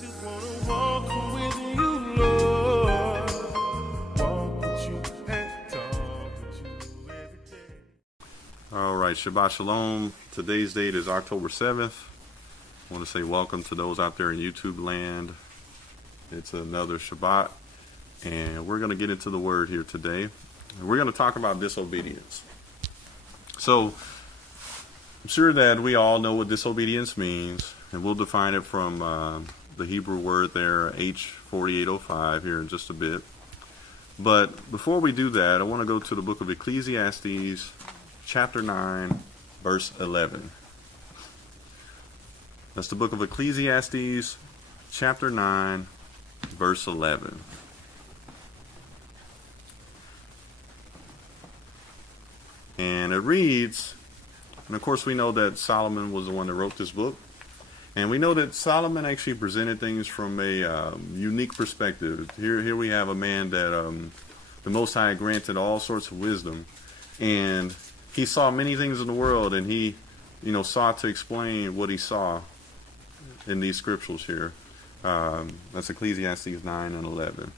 just wanna walk with you, Lord. Walk with you and talk with you every day. All right, Shabbat Shalom. Today's date is October 7th. I want to say welcome to those out there in YouTube land. It's another Shabbat, and we're going to get into the word here today. We're going to talk about disobedience. So, I'm sure that we all know what disobedience means, and we'll define it from the Hebrew word there, H4805, here in just a bit. But before we do that, I want to go to the book of Ecclesiastes, chapter 9, verse 11. That's the book of Ecclesiastes, chapter 9, verse 11. And it reads, and of course we know that Solomon was the one that wrote this book. And we know that Solomon actually presented things from a unique perspective. Here we have a man that the Most High granted all sorts of wisdom. And he saw many things in the world, and he, sought to explain what he saw in these scriptures here. That's Ecclesiastes 9 and 11.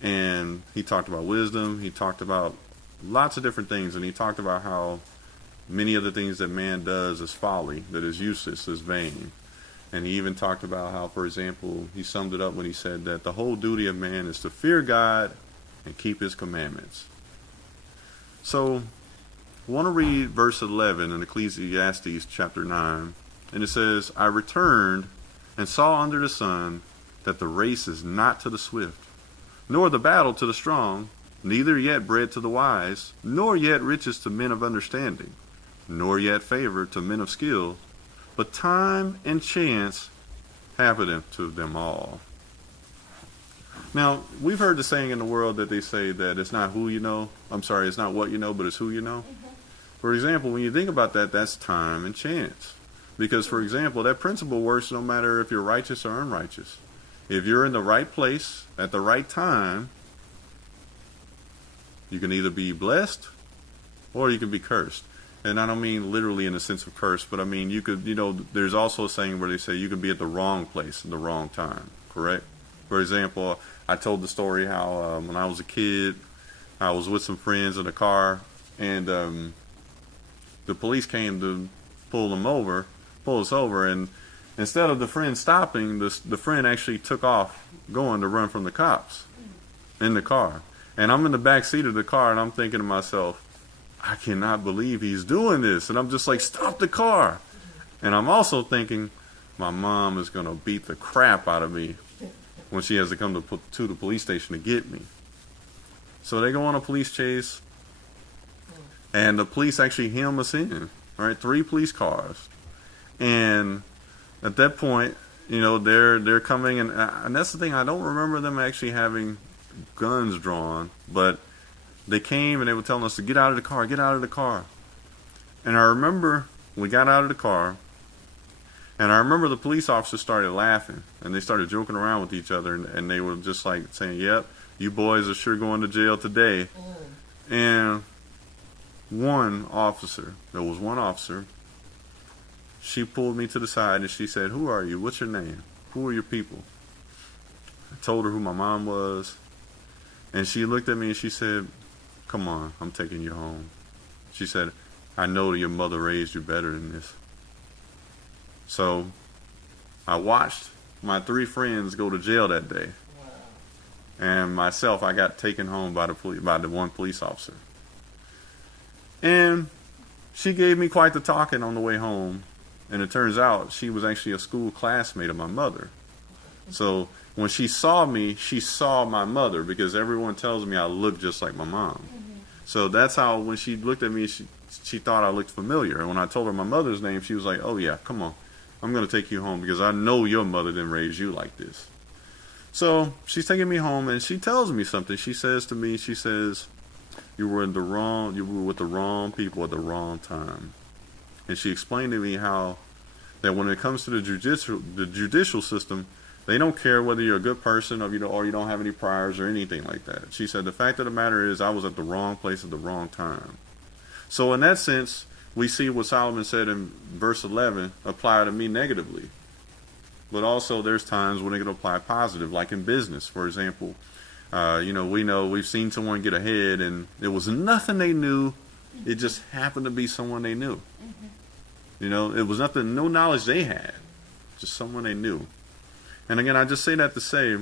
And he talked about wisdom. He talked about lots of different things. And he talked about how many of the things that man does is folly, that is useless, is vain. And he even talked about how, for example, he summed it up when he said that the whole duty of man is to fear God and keep his commandments. So, I want to read verse 11 in Ecclesiastes chapter 9. And it says, I returned and saw under the sun that the race is not to the swift, nor the battle to the strong, neither yet bread to the wise, nor yet riches to men of understanding, nor yet favor to men of skill, but time and chance happeneth to them all. Now, we've heard the saying in the world that they say that it's not who you know. It's not what you know, but it's who you know. Mm-hmm. For example, when you think about that, that's time and chance. Because, for example, that principle works no matter if you're righteous or unrighteous. If you're in the right place at the right time, you can either be blessed or you can be cursed. And I don't mean literally in the sense of curse, but I mean you could, there's also a saying where they say you can be at the wrong place at the wrong time, correct? For example, I told the story how when I was a kid, I was with some friends in a car, and the police came to pull us over, and instead of the friend stopping, the friend actually took off going to run from the cops in the car. And I'm in the back seat of the car, and I'm thinking to myself, I cannot believe he's doing this. And I'm just like, stop the car. And I'm also thinking, my mom is going to beat the crap out of me when she has to come to the police station to get me. So they go on a police chase, and the police actually hem us in, right? 3 police cars. And at that point, they're coming, and that's the thing, I don't remember them actually having guns drawn, but they came and they were telling us to get out of the car. And I remember we got out of the car, and I remember the police officers started laughing, and they started joking around with each other, and they were just like saying, yep, you boys are sure going to jail today. And one officer, she pulled me to the side and she said, who are you? What's your name? Who are your people? I told her who my mom was, and she looked at me and she said, come on, I'm taking you home. She said, I know that your mother raised you better than this. So I watched my 3 friends go to jail that day. Wow. And myself, I got taken home by the one police officer. And she gave me quite the talking on the way home. And it turns out she was actually a school classmate of my mother. So when she saw me, she saw my mother, because everyone tells me I look just like my mom. Mm-hmm. So that's how, when she looked at me, she thought I looked familiar. And when I told her my mother's name, she was like, oh yeah, come on. I'm going to take you home because I know your mother didn't raise you like this. So she's taking me home, and she tells me something. She says to me, you were with the wrong people at the wrong time. And she explained to me how that when it comes to the judicial system, they don't care whether you're a good person or you don't have any priors or anything like that. She said the fact of the matter is I was at the wrong place at the wrong time. So in that sense, we see what Solomon said in verse 11 apply to me negatively. But also there's times when it can apply positive, like in business, for example. We've seen someone get ahead and it was nothing they knew. It just happened to be someone they knew. It was nothing, no knowledge they had, just someone they knew. And again, I just say that to say,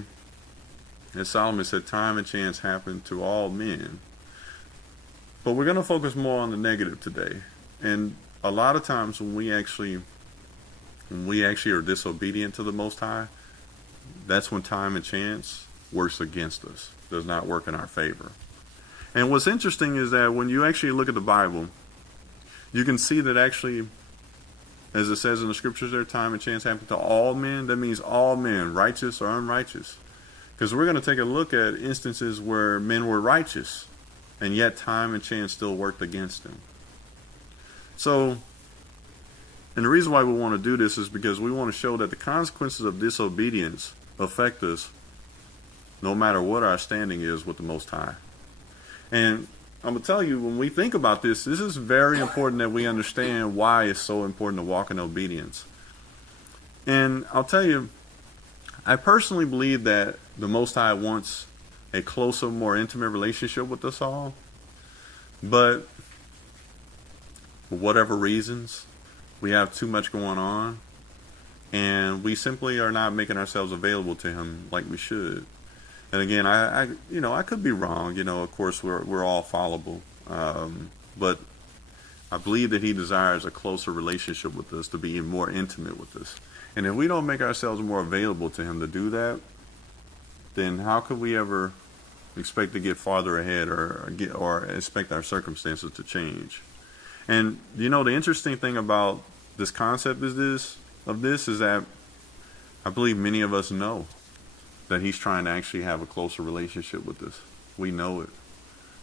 as Solomon said, time and chance happen to all men. But we're going to focus more on the negative today. And a lot of times when we actually are disobedient to the Most High, that's when time and chance works against us, does not work in our favor. And what's interesting is that when you actually look at the Bible, you can see that actually, as it says in the scriptures there, time and chance happen to all men. That means all men, righteous or unrighteous. Because we're going to take a look at instances where men were righteous, and yet time and chance still worked against them. So, and the reason why we want to do this is because we want to show that the consequences of disobedience affect us no matter what our standing is with the Most High. And I'm going to tell you, when we think about this is very important that we understand why it's so important to walk in obedience. And I'll tell you, I personally believe that the Most High wants a closer, more intimate relationship with us all. But for whatever reasons, we have too much going on, and we simply are not making ourselves available to Him like we should. And again, I could be wrong. Of course, we're all fallible, but I believe that He desires a closer relationship with us, to be more intimate with us. And if we don't make ourselves more available to Him to do that, then how could we ever expect to get farther ahead or expect our circumstances to change? And the interesting thing about this concept is that I believe many of us know that He's trying to actually have a closer relationship with us. We know it.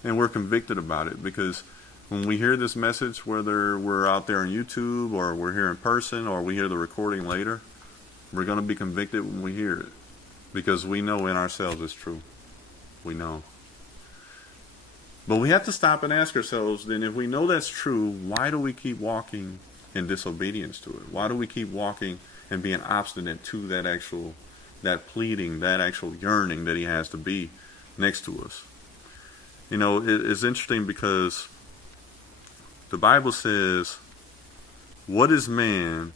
And we're convicted about it, because when we hear this message, whether we're out there on YouTube or we're here in person or we hear the recording later, we're going to be convicted when we hear it, because we know in ourselves it's true. We know. But we have to stop and ask ourselves, then, if we know that's true, why do we keep walking in disobedience to it? Why do we keep walking and being obstinate to that pleading, that actual yearning that He has to be next to us? It's interesting because the Bible says, "What is man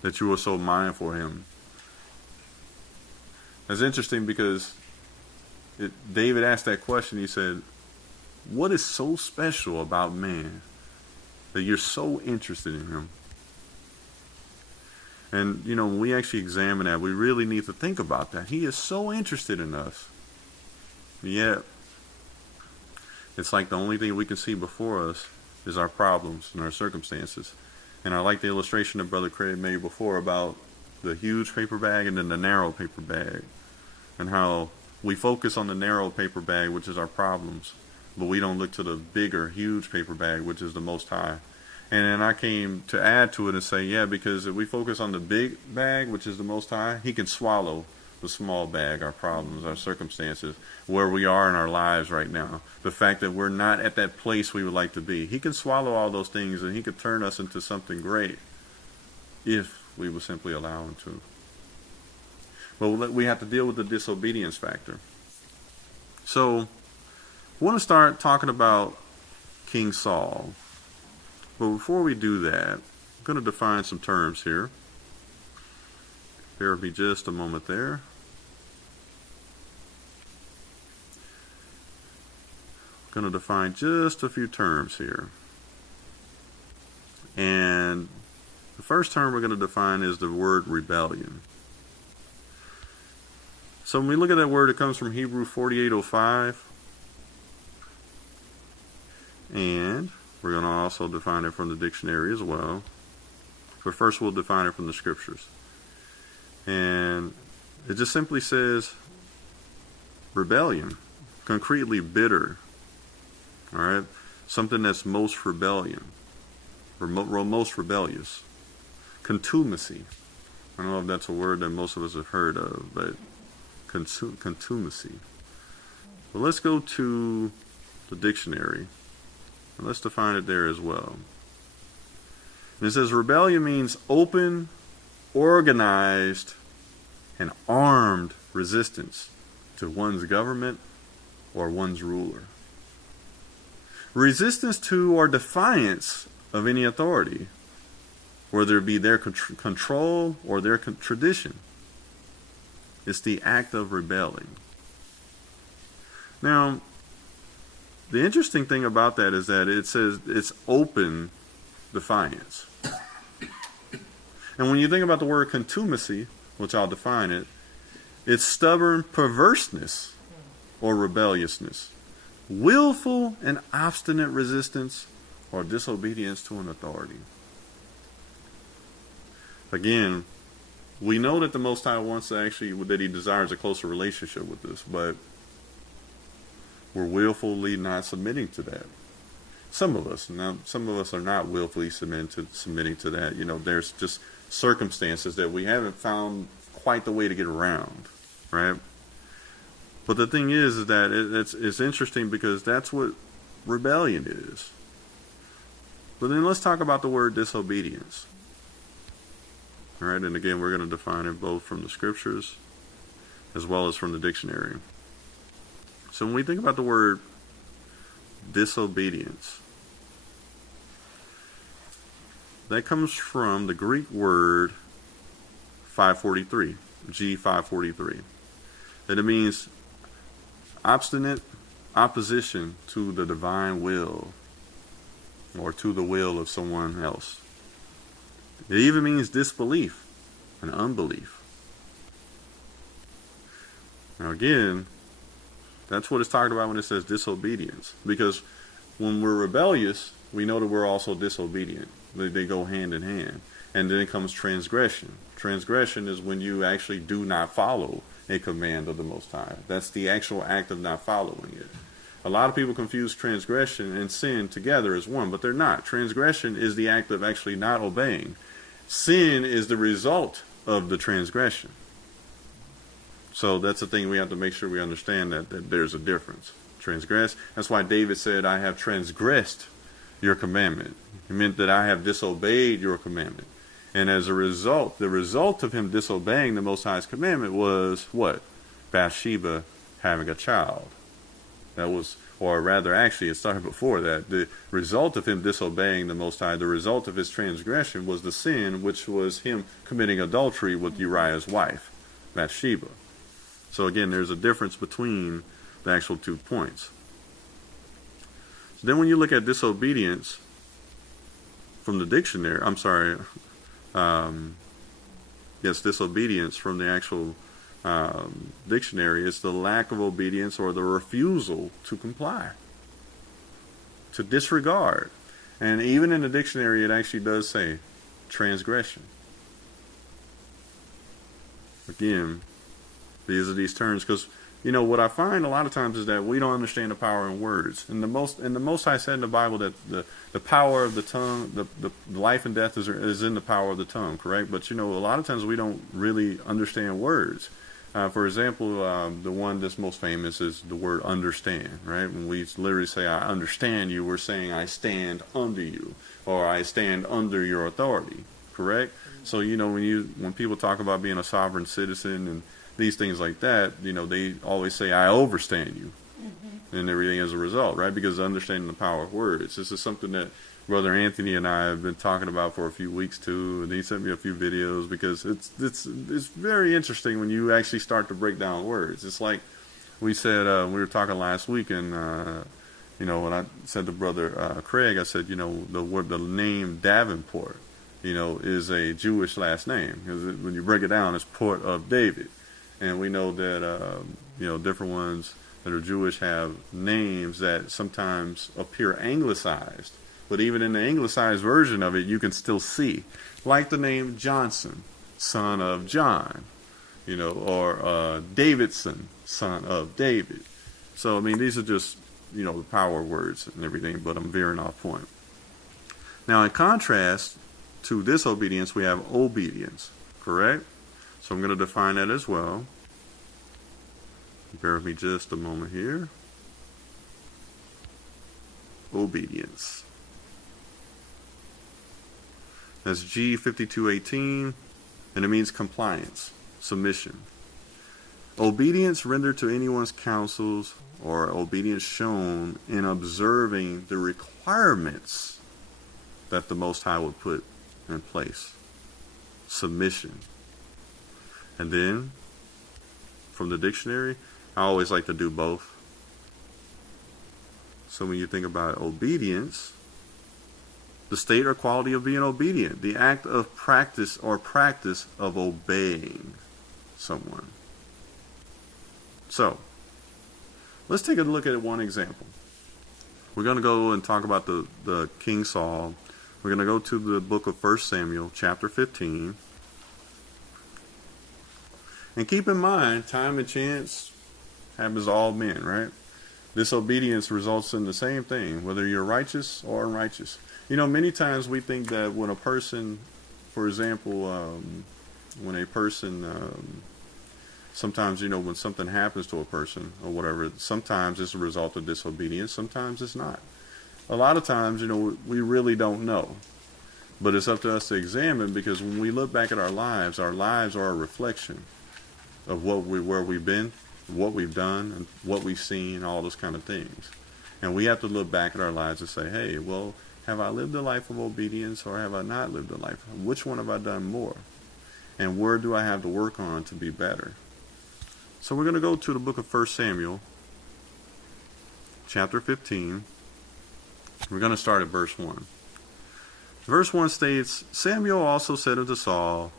that you are so mindful of him?" It's interesting because David asked that question. He said, what is so special about man that you're so interested in him? And, when we actually examine that, we really need to think about that. He is so interested in us. Yet, it's like the only thing we can see before us is our problems and our circumstances. And I like the illustration that Brother Craig made before about the huge paper bag and then the narrow paper bag, and how we focus on the narrow paper bag, which is our problems, but we don't look to the bigger, huge paper bag, which is the Most High. And then I came to add to it and say, yeah, because if we focus on the big bag, which is the Most High, He can swallow the small bag, our problems, our circumstances, where we are in our lives right now. The fact that we're not at that place we would like to be. He can swallow all those things, and He could turn us into something great if we would simply allow Him to. But we have to deal with the disobedience factor. So, I want to start talking about King Saul. But before we do that, I'm going to define some terms here. Bear with me just a moment there. I'm going to define just a few terms here. And the first term we're going to define is the word rebellion. So when we look at that word, it comes from Hebrew 48:05. And we're going to also define it from the dictionary as well. But first we'll define it from the scriptures. And it just simply says rebellion, concretely bitter. All right? Something that's most rebellion, or most rebellious. Contumacy. I don't know if that's a word that most of us have heard of, but contumacy. Well, let's go to the dictionary. And let's define it there as well. And it says rebellion means open, organized an armed resistance to one's government or one's ruler. Resistance to or defiance of any authority, whether it be their control or their tradition. It's the act of rebelling. Now, the interesting thing about that is that it says it's open defiance. And when you think about the word contumacy, which I'll define it, it's stubborn perverseness or rebelliousness, willful and obstinate resistance or disobedience to an authority. Again, we know that the Most High wants to actually, that He desires a closer relationship with us, but we're willfully not submitting to that. Some of us are not willfully submitting to that. You know, there's just circumstances that we haven't found quite the way to get around, right? But the thing is that it's interesting because that's what rebellion is. But then let's talk about the word disobedience. All right, and again, we're going to define it both from the scriptures as well as from the dictionary. So when we think about the word disobedience, that comes from the Greek word 543, G543. And it means obstinate opposition to the divine will or to the will of someone else. It even means disbelief and unbelief. Now again, that's what it's talking about when it says disobedience. Because when we're rebellious, we know that we're also disobedient. They go hand in hand. And then comes transgression. Transgression is when you actually do not follow a command of the Most High. That's the actual act of not following it. A lot of people confuse transgression and sin together as one, but they're not. Transgression is the act of actually not obeying. Sin is the result of the transgression. So that's the thing we have to make sure we understand that there's a difference. Transgress. That's why David said, I have transgressed your commandment. It meant that I have disobeyed your commandment. And as a result, the result of him disobeying the Most High's commandment was what? Bathsheba having a child. That was, or rather, actually, it started before that. The result of him disobeying the Most High, the result of his transgression was the sin, which was him committing adultery with Uriah's wife, Bathsheba. So again, there's a difference between the actual 2 points. So then when you look at disobedience from the dictionary, disobedience from the actual dictionary is the lack of obedience or the refusal to comply, to disregard. And even in the dictionary, it actually does say transgression. Again, these are these terms because, you know, what I find a lot of times is that we don't understand the power in words. And the Most High said in the Bible that the power of the tongue, the life and death is in the power of the tongue, correct? But, you know, a lot of times we don't really understand words. For example, the one that's most famous is the word understand, right? When we literally say, I understand you, we're saying I stand under you, or I stand under your authority, correct? So, you know, when people talk about being a sovereign citizen and these things like that, you know, they always say, I overstand you, and everything as a result, right? Because understanding the power of words. This is something that Brother Anthony and I have been talking about for a few weeks too, and he sent me a few videos because it's very interesting when you actually start to break down words. It's like we said, we were talking last week, and you know, when I said to Brother Craig, I said, you know, the name Davenport, you know, is a Jewish last name because when you break it down, it's Port of David, and we know that you know, different ones that are Jewish have names that sometimes appear anglicized. But even in the anglicized version of it, you can still see, like the name Johnson, son of John, you know, or Davidson, son of David. So, I mean, these are just, you know, the power words and everything, but I'm veering off point. Now, in contrast to disobedience, we have obedience, correct? So I'm going to define that as well. Bear with me just a moment here. Obedience. That's G5218, and it means compliance, submission. Obedience rendered to anyone's counsels, or obedience shown in observing the requirements that the Most High would put in place. Submission. And then, from the dictionary, I always like to do both. So when you think about obedience, the state or quality of being obedient, the act of practice or practice of obeying someone. So, let's take a look at one example. We're going to go and talk about the King Saul. We're going to go to the book of 1 Samuel, chapter 15. And keep in mind, time and chance happens to all men, right? Disobedience results in the same thing, whether you're righteous or unrighteous. You know, many times we think that when a person, for example, when a person, sometimes, you know, when something happens to a person or whatever, sometimes it's a result of disobedience, sometimes it's not. A lot of times, you know, we really don't know. But it's up to us to examine, because when we look back at our lives are a reflection of where we've been, what we've done, and what we've seen, all those kind of things. And we have to look back at our lives and say, hey, well, have I lived a life of obedience or have I not lived a life? Which one have I done more? And where do I have to work on to be better? So we're going to go to the book of 1 Samuel, chapter 15. We're going to start at verse 1. Verse 1 states, Samuel also said unto Saul,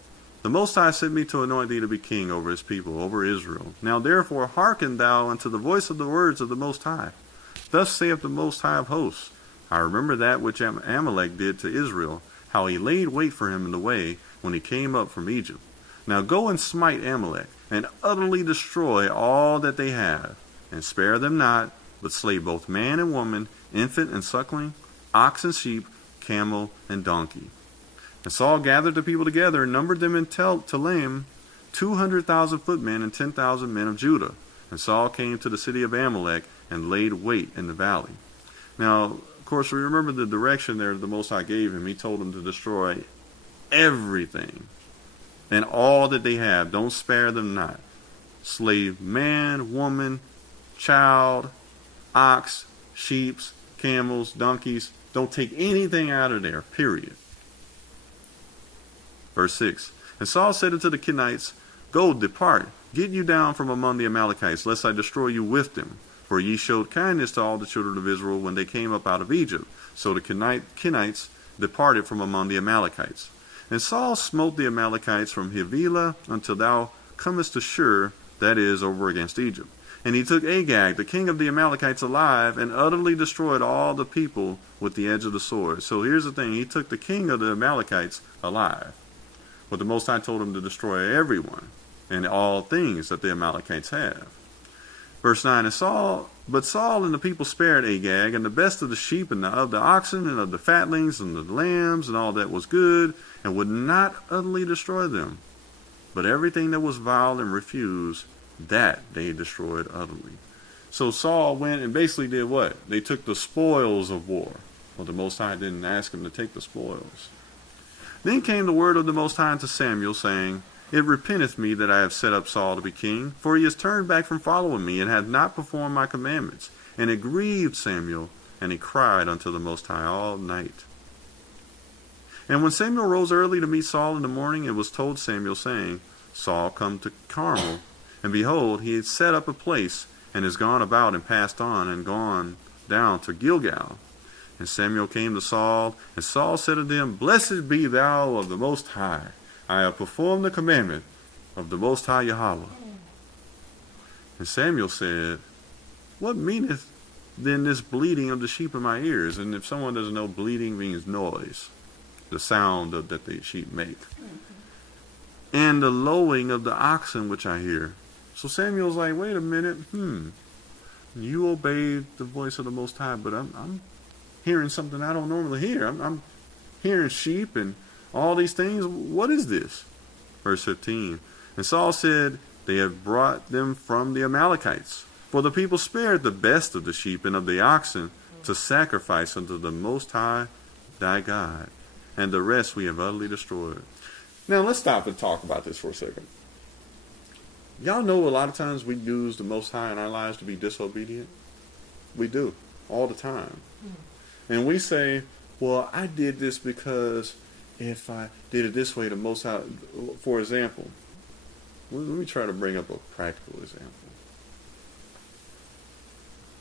The Most High sent me to anoint thee to be king over his people, over Israel. Now therefore hearken thou unto the voice of the words of the Most High. Thus saith the Most High of hosts, I remember that which Amalek did to Israel, how he laid wait for him in the way when he came up from Egypt. Now go and smite Amalek, and utterly destroy all that they have, and spare them not, but slay both man and woman, infant and suckling, ox and sheep, camel and donkey. And Saul gathered the people together and numbered them in Telaim, 200,000 footmen and 10,000 men of Judah. And Saul came to the city of Amalek and laid wait in the valley. Now, of course, we remember the direction there the Most High gave him. He told him to destroy everything and all that they have. Don't spare them not. Slave man, woman, child, ox, sheep, camels, donkeys. Don't take anything out of there, period. Verse 6. And Saul said unto the Kenites, Go, depart, get you down from among the Amalekites, lest I destroy you with them. For ye showed kindness to all the children of Israel when they came up out of Egypt. So the Kenites departed from among the Amalekites. And Saul smote the Amalekites from Havilah until thou comest to Shur, that is, over against Egypt. And he took Agag, the king of the Amalekites, alive, and utterly destroyed all the people with the edge of the sword. So here's the thing. He took the king of the Amalekites alive. But the Most High told him to destroy everyone and all things that the Amalekites have. Verse 9, But Saul and the people spared Agag, and the best of the sheep, and of the oxen, and of the fatlings, and the lambs, and all that was good, and would not utterly destroy them. But everything that was vile and refused, that they destroyed utterly. So Saul went and basically did what? They took the spoils of war. Well, the Most High didn't ask him to take the spoils. Then came the word of the Most High unto Samuel, saying, It repenteth me that I have set up Saul to be king, for he has turned back from following me, and hath not performed my commandments. And it grieved Samuel, and he cried unto the Most High all night. And when Samuel rose early to meet Saul in the morning, it was told Samuel, saying, Saul come to Carmel, and behold, he had set up a place, and is gone about, and passed on, and gone down to Gilgal. And Samuel came to Saul, and Saul said unto him, Blessed be thou of the Most High. I have performed the commandment of the Most High Yahweh. And Samuel said, What meaneth then this bleating of the sheep in my ears? And if someone doesn't know, bleating means noise, the sound that the sheep make. And the lowing of the oxen which I hear. So Samuel's like, wait a minute, you obeyed the voice of the Most High, but I'm hearing something I don't normally hear. I'm hearing sheep and all these things. What is this? Verse 15. And Saul said, They have brought them from the Amalekites. For the people spared the best of the sheep and of the oxen to sacrifice unto the Most High thy God. And the rest we have utterly destroyed. Now let's stop and talk about this for a second. Y'all know a lot of times we use the Most High in our lives to be disobedient. We do all the time. And we say, well, I did this because if I did it this way, the Most High, for example, let me try to bring up a practical example.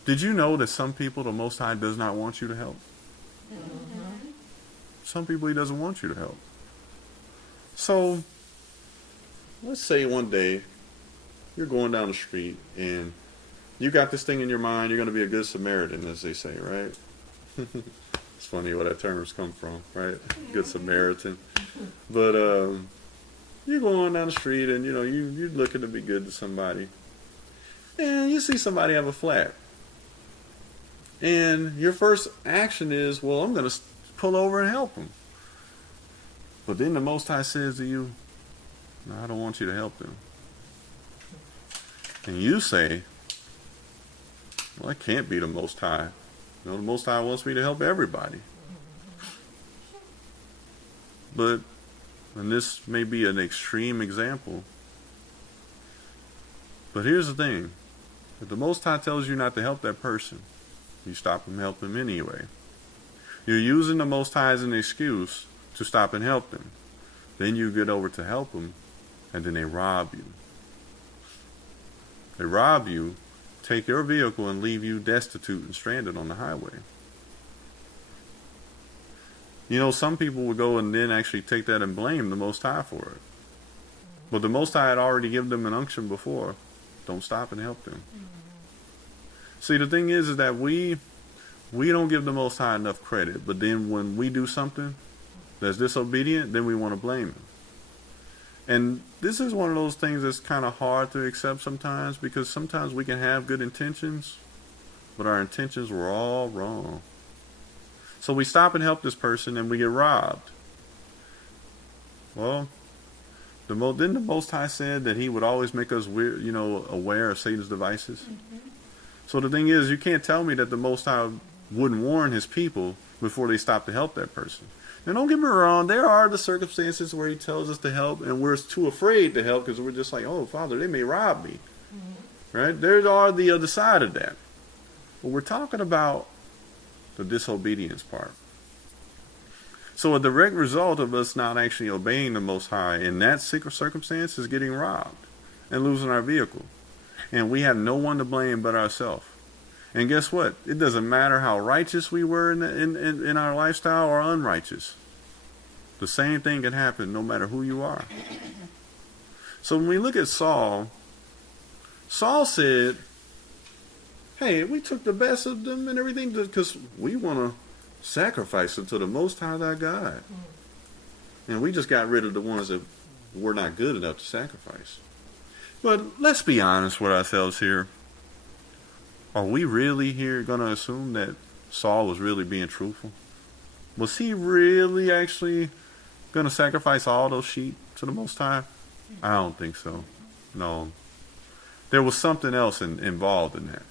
Did you know that some people the Most High does not want you to help? Some people he doesn't want you to help. So, let's say one day you're going down the street and you got this thing in your mind, you're going to be a good Samaritan, as they say, right? It's funny where that term's come from, right? Good Samaritan. But you're going down the street and, you're looking to be good to somebody. And you see somebody have a flat. And your first action is, well, I'm going to pull over and help them. But then the Most High says to you, no, I don't want you to help them. And you say, well, that can't be the Most High. The Most High wants me to help everybody. But, and this may be an extreme example, but here's the thing. If the Most High tells you not to help that person, you stop and help them anyway. You're using the Most High as an excuse to stop and help them. Then you get over to help them, and then they rob you. They rob you, take your vehicle, and leave you destitute and stranded on the highway. Some people would go and then actually take that and blame the Most High for it. But the Most High had already given them an unction before. Don't stop and help them. See, the thing is that we don't give the Most High enough credit. But then when we do something that's disobedient, then we want to blame him. And this is one of those things that's kind of hard to accept sometimes, because sometimes we can have good intentions, but our intentions were all wrong. So we stop and help this person and we get robbed. Well, didn't the Most High said that he would always make us aware of Satan's devices? So the thing is, you can't tell me that the Most High wouldn't warn his people before they stop to help that person. And don't get me wrong, there are the circumstances where he tells us to help and we're too afraid to help because we're just like, oh, Father, they may rob me. Right? There are the other side of that. But we're talking about the disobedience part. So a direct result of us not actually obeying the Most High in that circumstance is getting robbed and losing our vehicle. And we have no one to blame but ourselves. And guess what? It doesn't matter how righteous we were in our lifestyle or unrighteous. The same thing can happen no matter who you are. So when we look at Saul said, hey, we took the best of them and everything because we want to sacrifice them to the Most High thy God. And we just got rid of the ones that were not good enough to sacrifice. But let's be honest with ourselves here. Are we really here going to assume that Saul was really being truthful? Was he really actually going to sacrifice all those sheep to the Most High? I don't think so. No. There was something else involved in that.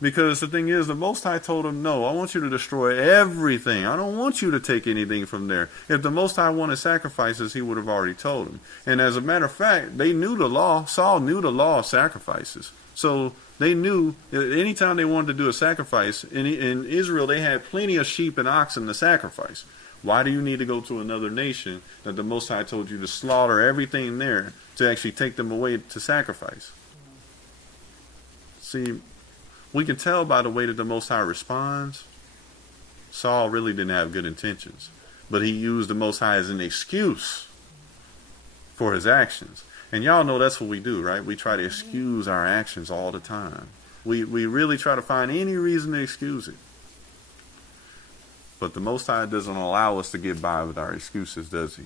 Because the thing is, the Most High told him, no, I want you to destroy everything. I don't want you to take anything from there. If the Most High wanted sacrifices, he would have already told him. And as a matter of fact, they knew the law. Saul knew the law of sacrifices. So they knew anytime they wanted to do a sacrifice, in Israel they had plenty of sheep and oxen to sacrifice. Why do you need to go to another nation that the Most High told you to slaughter everything there to actually take them away to sacrifice? See, we can tell by the way that the Most High responds. Saul really didn't have good intentions, but he used the Most High as an excuse for his actions. And y'all know that's what we do, right? We try to excuse our actions all the time. We really try to find any reason to excuse it. But the Most High doesn't allow us to get by with our excuses, does he?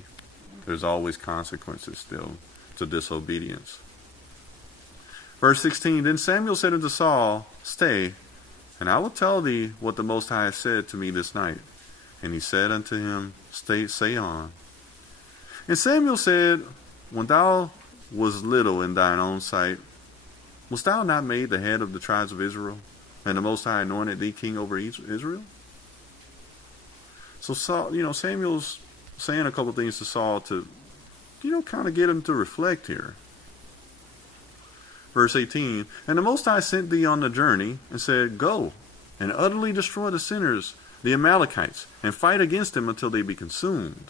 There's always consequences still to disobedience. Verse 16, then Samuel said unto Saul, stay, and I will tell thee what the Most High has said to me this night. And he said unto him, say on. And Samuel said, when thou was little in thine own sight, wast thou not made the head of the tribes of Israel? And the Most High anointed thee king over Israel? So Saul, Samuel's saying a couple things to Saul to, kind of get him to reflect here. Verse 18, and the Most High sent thee on the journey and said, Go and utterly destroy the sinners, the Amalekites, and fight against them until they be consumed.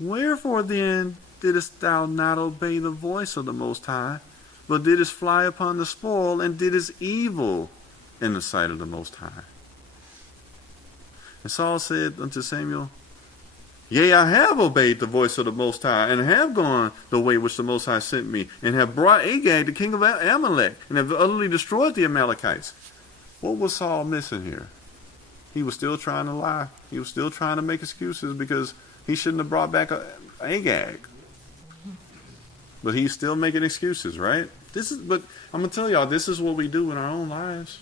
Wherefore then didst thou not obey the voice of the Most High, but didst fly upon the spoil, and didst evil in the sight of the Most High? And Saul said unto Samuel, Yea, I have obeyed the voice of the Most High, and have gone the way which the Most High sent me, and have brought Agag, the king of Amalek, and have utterly destroyed the Amalekites. What was Saul missing here? He was still trying to lie. He was still trying to make excuses because he shouldn't have brought back Agag. But he's still making excuses, right? But I'm going to tell y'all, this is what we do in our own lives.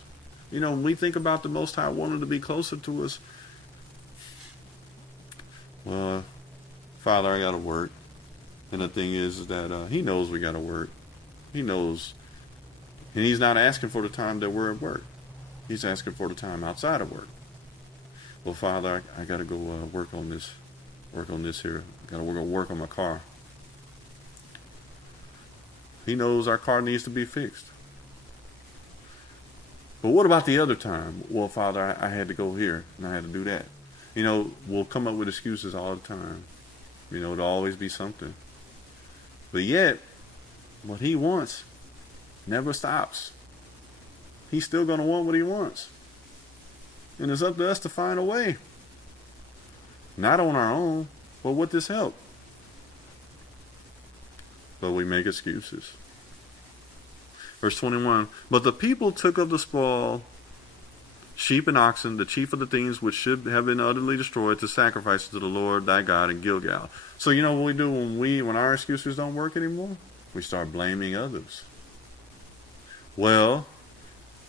You know, when we think about the Most High wanting to be closer to us, well, Father, I got to work. And the thing is that he knows we got to work. He knows. And he's not asking for the time that we're at work. He's asking for the time outside of work. Well, Father, I got to go work on this here. I got to work on my car. He knows our car needs to be fixed. But what about the other time? Well, Father, I had to go here and I had to do that. You know, we'll come up with excuses all the time. You know, it'll always be something. But yet, what he wants never stops. He's still going to want what he wants. And it's up to us to find a way. Not on our own, but with this help. But we make excuses. Verse 21, But the people took of the spoil sheep and oxen, the chief of the things which should have been utterly destroyed, to sacrifice to the Lord thy God in Gilgal. So you know what we do when our excuses don't work anymore? We start blaming others. Well,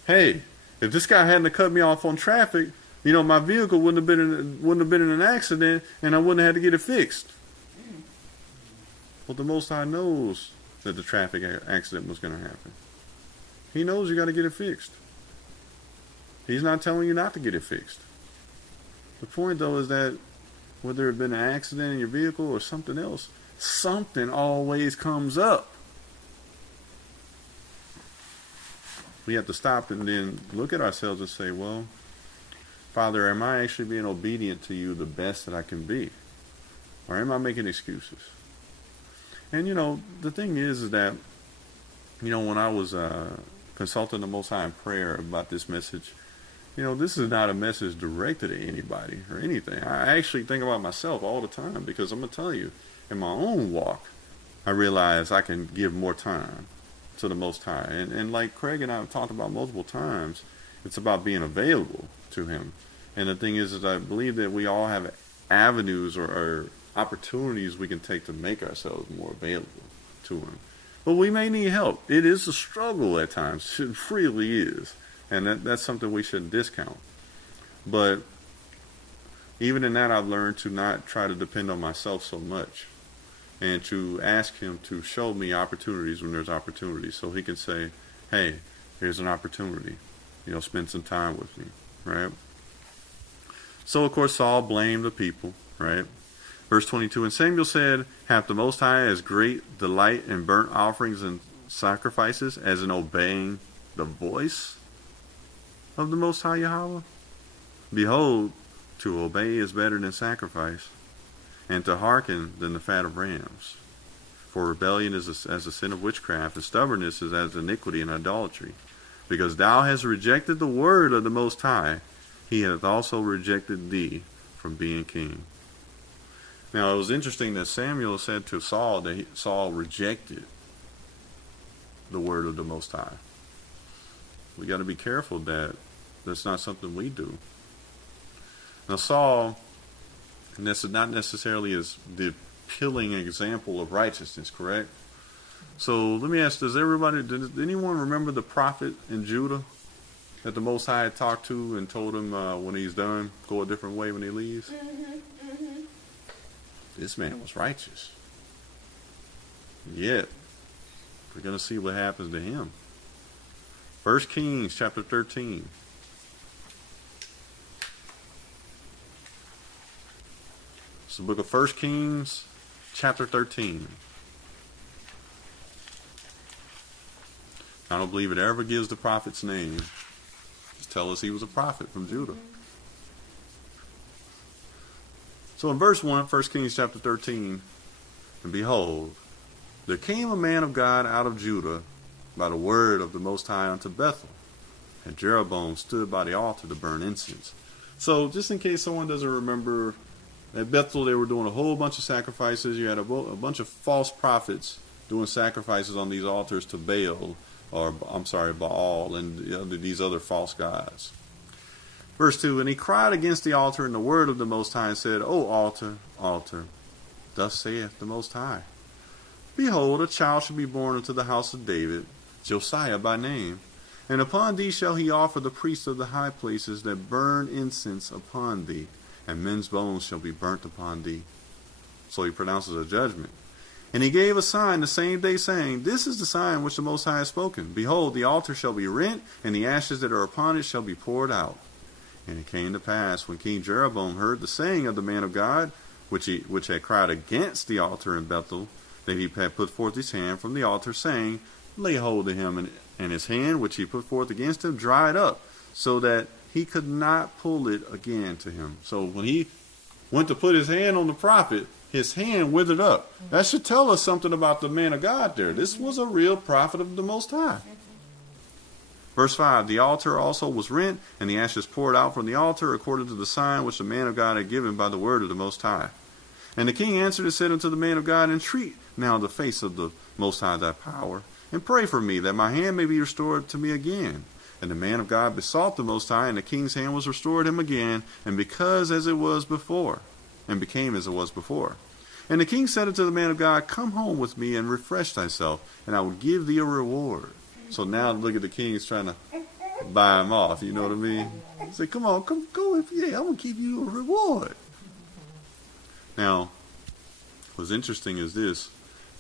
hey, if this guy hadn't cut me off on traffic, you know, my vehicle wouldn't have been in an accident, and I wouldn't have had to get it fixed. Well, the Most High knows that the traffic accident was going to happen. He knows you got to get it fixed. He's not telling you not to get it fixed. The point, though, is that whether it had been an accident in your vehicle or something else, something always comes up. We have to stop and then look at ourselves and say, well, Father, am I actually being obedient to you the best that I can be? Or am I making excuses? And, you know, the thing is that, you know, when I was consulting the Most High in prayer about this message, you know, this is not a message directed at anybody or anything. I actually think about myself all the time because I'm going to tell you, in my own walk, I realize I can give more time to the Most High. And like Craig and I have talked about multiple times, it's about being available to Him. And the thing is I believe that we all have avenues or opportunities we can take to make ourselves more available to Him. But we may need help. It is a struggle at times. It really is. And that's something we shouldn't discount. But even in that, I've learned to not try to depend on myself so much. And to ask Him to show me opportunities when there's opportunities. So He can say, hey, here's an opportunity. You know, spend some time with me. Right? So, of course, Saul blamed the people. Right? Verse 22, And Samuel said, Hath the Most High as great delight in burnt offerings and sacrifices as in obeying the voice of the Most High Yahweh? Behold, to obey is better than sacrifice, and to hearken than the fat of rams. For rebellion is as the sin of witchcraft, and stubbornness is as iniquity and idolatry. Because thou hast rejected the word of the Most High, He hath also rejected thee from being king. Now, it was interesting that Samuel said to Saul that Saul rejected the word of the Most High. We got to be careful that that's not something we do. Now, Saul, and this is not necessarily as the appealing example of righteousness, correct? So let me ask, does anyone remember the prophet in Judah that the Most High had talked to and told him when he's done, go a different way when he leaves? This man was righteous. Yet, we're going to see what happens to him. 1 Kings chapter 13. It's the book of 1 Kings chapter 13. I don't believe it ever gives the prophet's name. Just tell us he was a prophet from Judah. So in verse 1, 1 Kings chapter 13, and behold, there came a man of God out of Judah by the word of the Most High unto Bethel, and Jeroboam stood by the altar to burn incense. So just in case someone doesn't remember, at Bethel they were doing a whole bunch of sacrifices. You had a bunch of false prophets doing sacrifices on these altars to Baal, or Baal, and these other false gods. Verse 2, and he cried against the altar in the word of the Most High, and said, O altar, altar, thus saith the Most High, behold, a child shall be born unto the house of David, Josiah by name, and upon thee shall he offer the priests of the high places that burn incense upon thee, and men's bones shall be burnt upon thee. So he pronounces a judgment. And he gave a sign the same day, saying, This is the sign which the Most High has spoken. Behold, the altar shall be rent, and the ashes that are upon it shall be poured out. And it came to pass, when King Jeroboam heard the saying of the man of God, which had cried against the altar in Bethel, that he had put forth his hand from the altar, saying, Lay hold of him. And his hand, which he put forth against him, dried up, so that he could not pull it again to him. So when he went to put his hand on the prophet, his hand withered up. That should tell us something about the man of God there. This was a real prophet of the Most High. Verse 5, the altar also was rent, and the ashes poured out from the altar, according to the sign which the man of God had given by the word of the Most High. And the king answered and said unto the man of God, Entreat now the face of the Most High thy power, and pray for me, that my hand may be restored to me again. And the man of God besought the Most High, and the king's hand was restored him again, and became as it was before. And the king said unto the man of God, Come home with me and refresh thyself, and I will give thee a reward. So now look at the king is trying to buy him off, you know what I mean? Say, come on, go with me. I'm going to give you a reward. Now, what's interesting is this,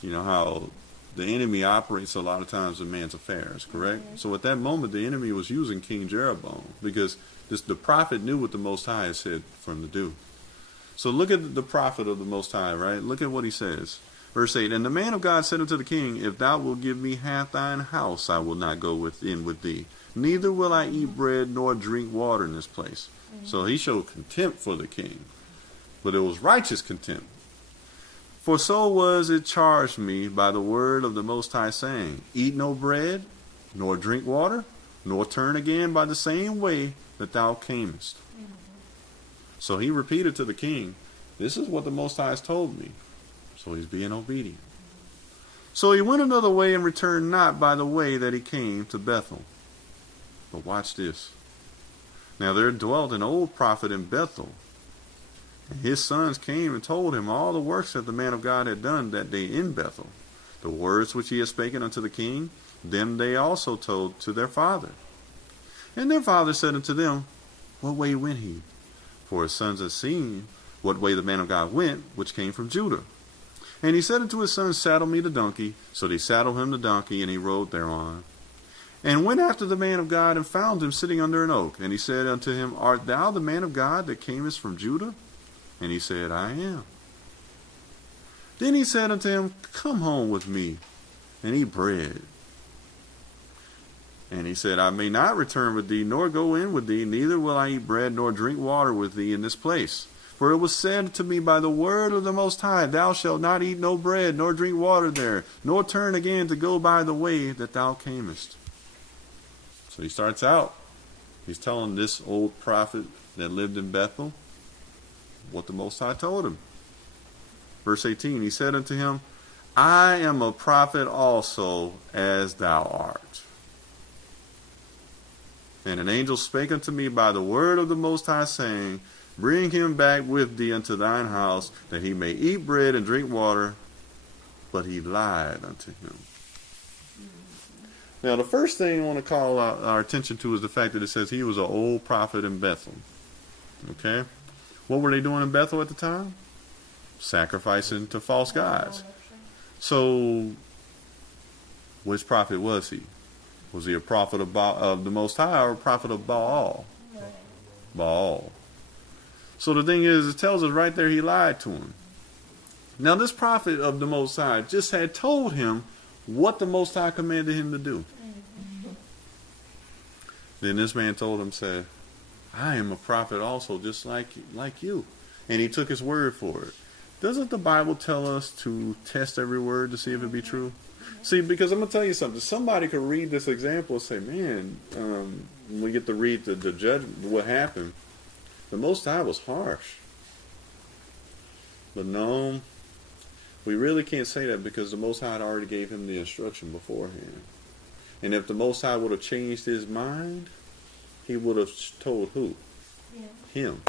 how the enemy operates a lot of times in man's affairs, correct? So at that moment, the enemy was using King Jeroboam, because the prophet knew what the Most High had said for him to do. So look at the prophet of the Most High, right? Look at what he says. Verse 8, and the man of God said unto the king, If thou wilt give me half thine house, I will not go within with thee. Neither will I eat bread nor drink water in this place. So he showed contempt for the king. But it was righteous contempt. For so was it charged me by the word of the Most High, saying, Eat no bread, nor drink water, nor turn again by the same way that thou camest. So he repeated to the king, This is what the Most High has told me. So he's being obedient. So he went another way and returned not by the way that he came to Bethel. But watch this. Now there dwelt an old prophet in Bethel. And his sons came and told him all the works that the man of God had done that day in Bethel. The words which he had spoken unto the king, them they also told to their father. And their father said unto them, What way went he? For his sons had seen what way the man of God went, which came from Judah. And he said unto his sons, Saddle me the donkey. So they saddled him the donkey, and he rode thereon. And went after the man of God, and found him sitting under an oak. And he said unto him, Art thou the man of God that camest from Judah? And he said, I am. Then he said unto him, Come home with me, and eat bread. And he said, I may not return with thee, nor go in with thee, neither will I eat bread, nor drink water with thee in this place. For it was said to me by the word of the Most High, Thou shalt not eat no bread, nor drink water there, nor turn again to go by the way that thou camest. So he starts out. He's telling this old prophet that lived in Bethel what the Most High told him. Verse 18, he said unto him, I am a prophet also, as thou art. And an angel spake unto me by the word of the Most High, saying, Bring him back with thee unto thine house, that he may eat bread and drink water. But he lied unto him. Now, the first thing I want to call our attention to is the fact that it says he was an old prophet in Bethel. Okay? What were they doing in Bethel at the time? Sacrificing to false gods. So, which prophet was he? Was he a prophet of the Most High, or a prophet of Baal? Baal. So the thing is, it tells us right there he lied to him. Now this prophet of the Most High just had told him what the Most High commanded him to do. Then this man told him, said, I am a prophet also, just like you. And he took his word for it. Doesn't the Bible tell us to test every word to see if it be true? See, because I'm going to tell you something. Somebody could read this example and say, man, when we get to read the judgment, what happened, the Most High was harsh. But no, we really can't say that because the Most High had already gave him the instruction beforehand. And if the Most High would have changed his mind, he would have told who? Him.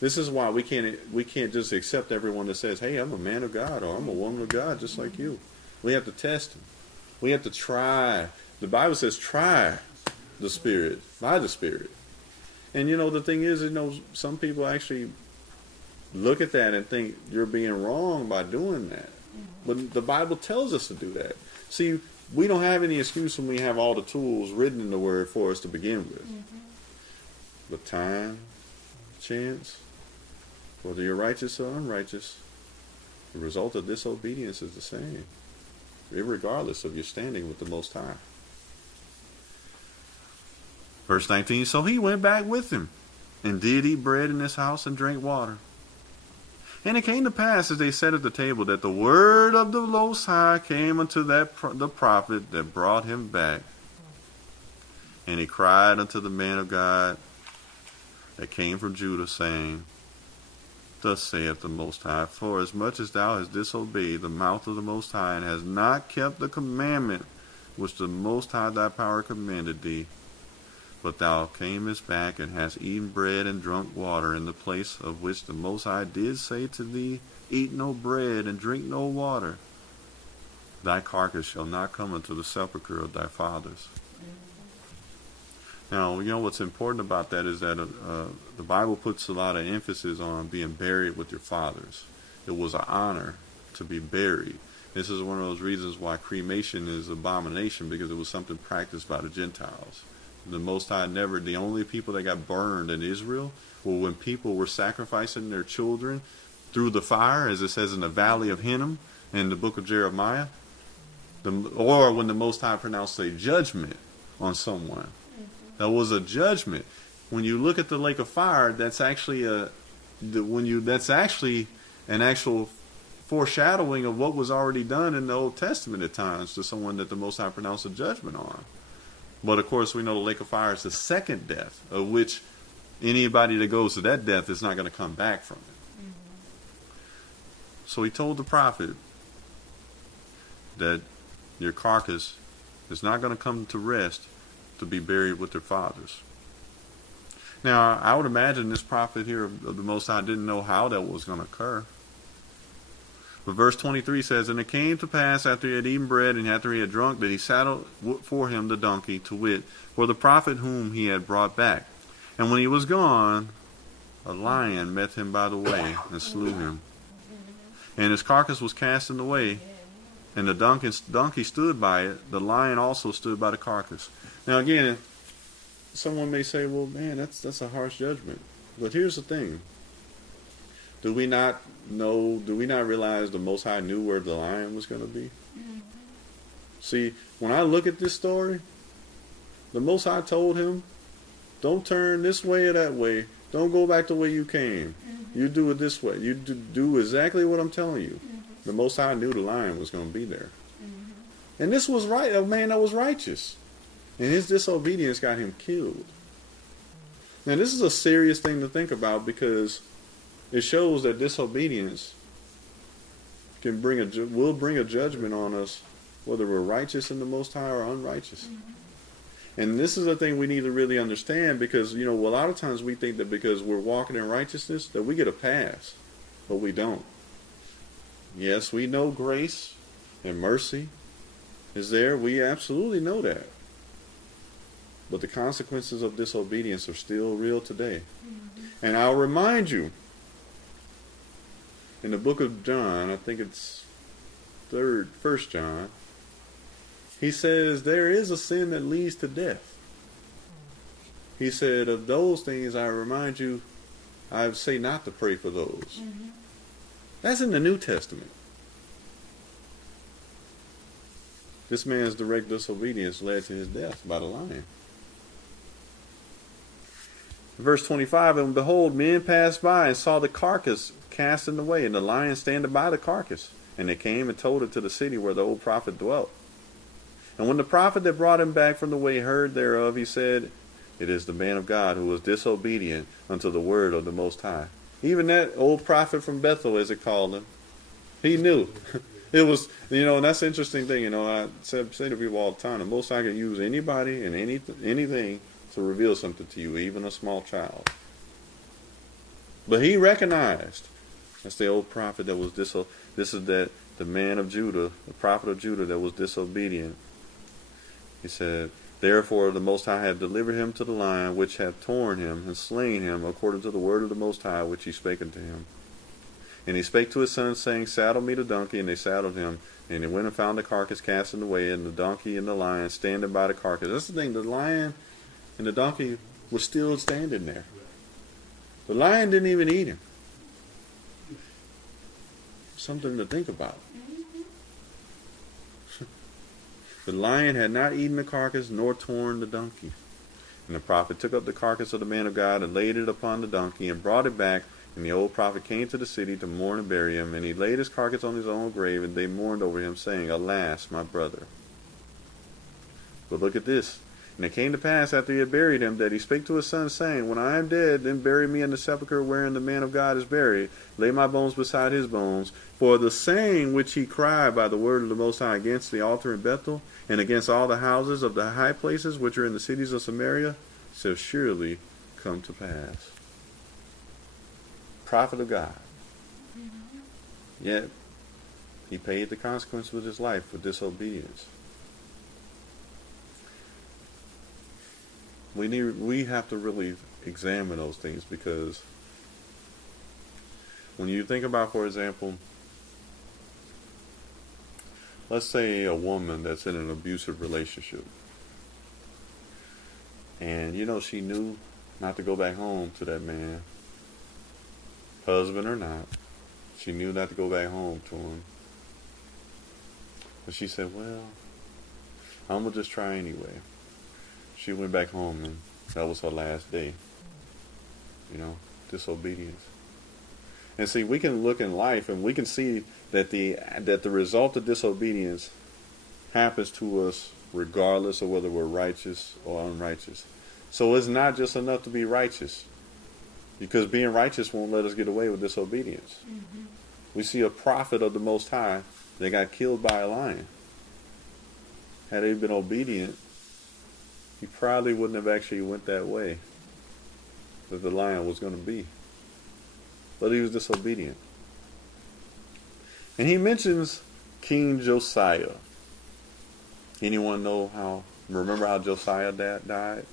This is why we can't just accept everyone that says, hey, I'm a man of God or I'm a woman of God just like you. We have to test them. We have to try. The Bible says try the Spirit by the Spirit. And the thing is, some people actually look at that and think you're being wrong by doing that. But the Bible tells us to do that. See, we don't have any excuse when we have all the tools written in the Word for us to begin with. But time, chance, whether you're righteous or unrighteous, the result of disobedience is the same, regardless of your standing with the Most High. Verse 19, so he went back with him, and did eat bread in his house and drank water. And it came to pass, as they sat at the table, that the word of the Most High came unto the prophet that brought him back. And he cried unto the man of God that came from Judah, saying, Thus saith the Most High, for as much as thou hast disobeyed the mouth of the Most High, and hast not kept the commandment which the Most High thy power commanded thee, but thou camest back and hast eaten bread and drunk water in the place of which the Most High did say to thee, Eat no bread and drink no water, thy carcass shall not come into the sepulchre of thy fathers. Now, what's important about that is that the Bible puts a lot of emphasis on being buried with your fathers. It was an honor to be buried. This is one of those reasons why cremation is abomination, because it was something practiced by the Gentiles. The Most High the only people that got burned in Israel were when people were sacrificing their children through the fire, as it says in the Valley of Hinnom in the book of Jeremiah, or when the Most High pronounced a judgment on someone. That was a judgment. When you look at the lake of fire, that's actually that's actually an actual foreshadowing of what was already done in the Old Testament at times to someone that the Most High pronounced a judgment on. But of course, we know the lake of fire is the second death, of which anybody that goes to that death is not going to come back from it. So he told the prophet that your carcass is not going to come to rest to be buried with their fathers. Now, I would imagine this prophet here of the Most High didn't know how that was going to occur. But verse 23 says, And it came to pass after he had eaten bread and after he had drunk, that he saddled for him the donkey, to wit, for the prophet whom he had brought back. And when he was gone, a lion met him by the way and slew him. And his carcass was cast in the way, and the donkey stood by it. The lion also stood by the carcass. Now again, someone may say, well, man, that's a harsh judgment. But here's the thing. Do we not realize the Most High knew where the lion was going to be? See, when I look at this story, the Most High told him, don't turn this way or that way. Don't go back the way you came. You do it this way. You do exactly what I'm telling you. The Most High knew the lion was going to be there. And this was right, a man that was righteous. And his disobedience got him killed. Now, this is a serious thing to think about, because it shows that disobedience will bring a judgment on us, whether we're righteous in the Most High or unrighteous. And this is the thing we need to really understand, because, a lot of times we think that because we're walking in righteousness that we get a pass, but we don't. Yes, we know grace and mercy is there. We absolutely know that. But the consequences of disobedience are still real today. And I'll remind you, in the book of John, I think it's 1 John, he says there is a sin that leads to death. He said, of those things I remind you, I say not to pray for those. That's in the New Testament. This man's direct disobedience led to his death by the lion. Verse 25, and behold, men passed by and saw the carcass cast in the way, and the lion standing by the carcass. And they came and told it to the city where the old prophet dwelt. And when the prophet that brought him back from the way heard thereof, he said, it is the man of God who was disobedient unto the word of the Most High. Even that old prophet from Bethel, as it called him, he knew. It was, and that's the interesting thing. I say to people all the time, the Most High can use anybody and anything to reveal something to you, even a small child. But he recognized, that's the old prophet that was this is the man of Judah, the prophet of Judah that was disobedient. He said, therefore the Most High hath delivered him to the lion, which hath torn him and slain him, according to the word of the Most High, which he spake unto him. And he spake to his son, saying, saddle me the donkey. And they saddled him. And they went and found the carcass cast in the way, and the donkey and the lion standing by the carcass. That's the thing, the lion and the donkey were still standing there. The lion didn't even eat him. Something to think about. The lion had not eaten the carcass, nor torn the donkey. And the prophet took up the carcass of the man of God, and laid it upon the donkey, and brought it back. And the old prophet came to the city to mourn and bury him. And he laid his carcass on his own grave, and they mourned over him, saying, alas, my brother. But look at this. And it came to pass, after he had buried him, that he spake to his son, saying, when I am dead, then bury me in the sepulchre wherein the man of God is buried. Lay my bones beside his bones. For the saying which he cried by the word of the Most High against the altar in Bethel, and against all the houses of the high places which are in the cities of Samaria, shall surely come to pass. Prophet of God. Yet he paid the consequence with his life for disobedience. We have to really examine those things, because when you think about, for example, let's say a woman that's in an abusive relationship, and she knew not to go back home to that man, husband or not. She knew not to go back home to him. But she said, well, I'm going to just try anyway. She went back home, and that was her last day. Disobedience. And see, we can look in life, and we can see that the result of disobedience happens to us regardless of whether we're righteous or unrighteous. So it's not just enough to be righteous, because being righteous won't let us get away with disobedience. Mm-hmm. We see a prophet of the Most High that got killed by a lion. Had he been obedient, he probably wouldn't have actually went that way that the lion was going to be. But he was disobedient. And he mentions King Josiah. Anyone remember how Josiah died?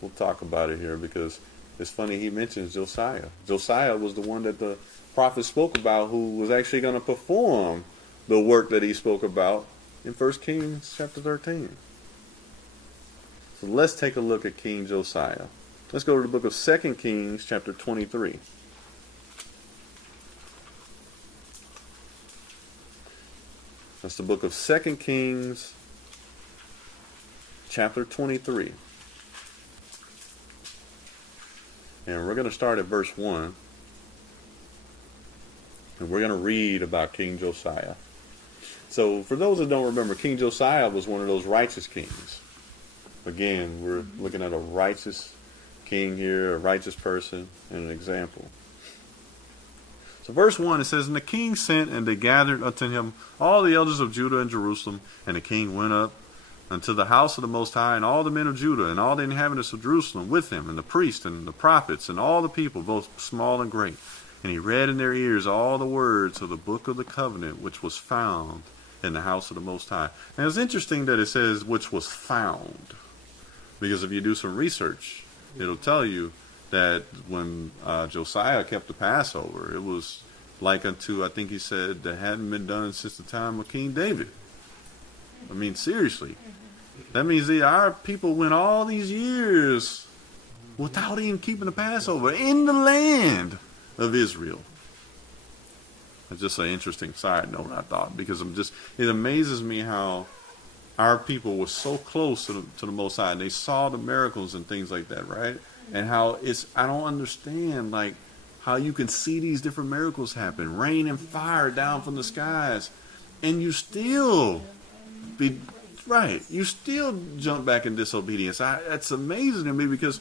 We'll talk about it here, because it's funny he mentions Josiah. Josiah was the one that the prophet spoke about, who was actually going to perform the work that he spoke about in 1 Kings chapter 13. So let's take a look at King Josiah. Let's go to the book of 2 Kings chapter 23. That's the book of 2 Kings chapter 23. And we're going to start at verse 1. And we're going to read about King Josiah. So for those that don't remember, King Josiah was one of those righteous kings. Again, we're looking at a righteous king here, a righteous person, and an example. So verse 1, it says, and the king sent, and they gathered unto him all the elders of Judah and Jerusalem. And the king went up unto the house of the Most High, and all the men of Judah, and all the inhabitants of Jerusalem with him, and the priests, and the prophets, and all the people, both small and great. And he read in their ears all the words of the book of the covenant, which was found in the house of the Most High. And it's interesting that it says, which was found. Because if you do some research, it'll tell you that when Josiah kept the Passover, it was like unto, I think he said, that hadn't been done since the time of King David. I mean, seriously. That means our people went all these years without even keeping the Passover in the land of Israel. It's just an interesting side note, I thought, because it amazes me how our people were so close to the Most High, and they saw the miracles and things like that, right? And how I don't understand, like, how you can see these different miracles happen, rain and fire down from the skies, and you still you still jump back in disobedience. That's amazing to me, because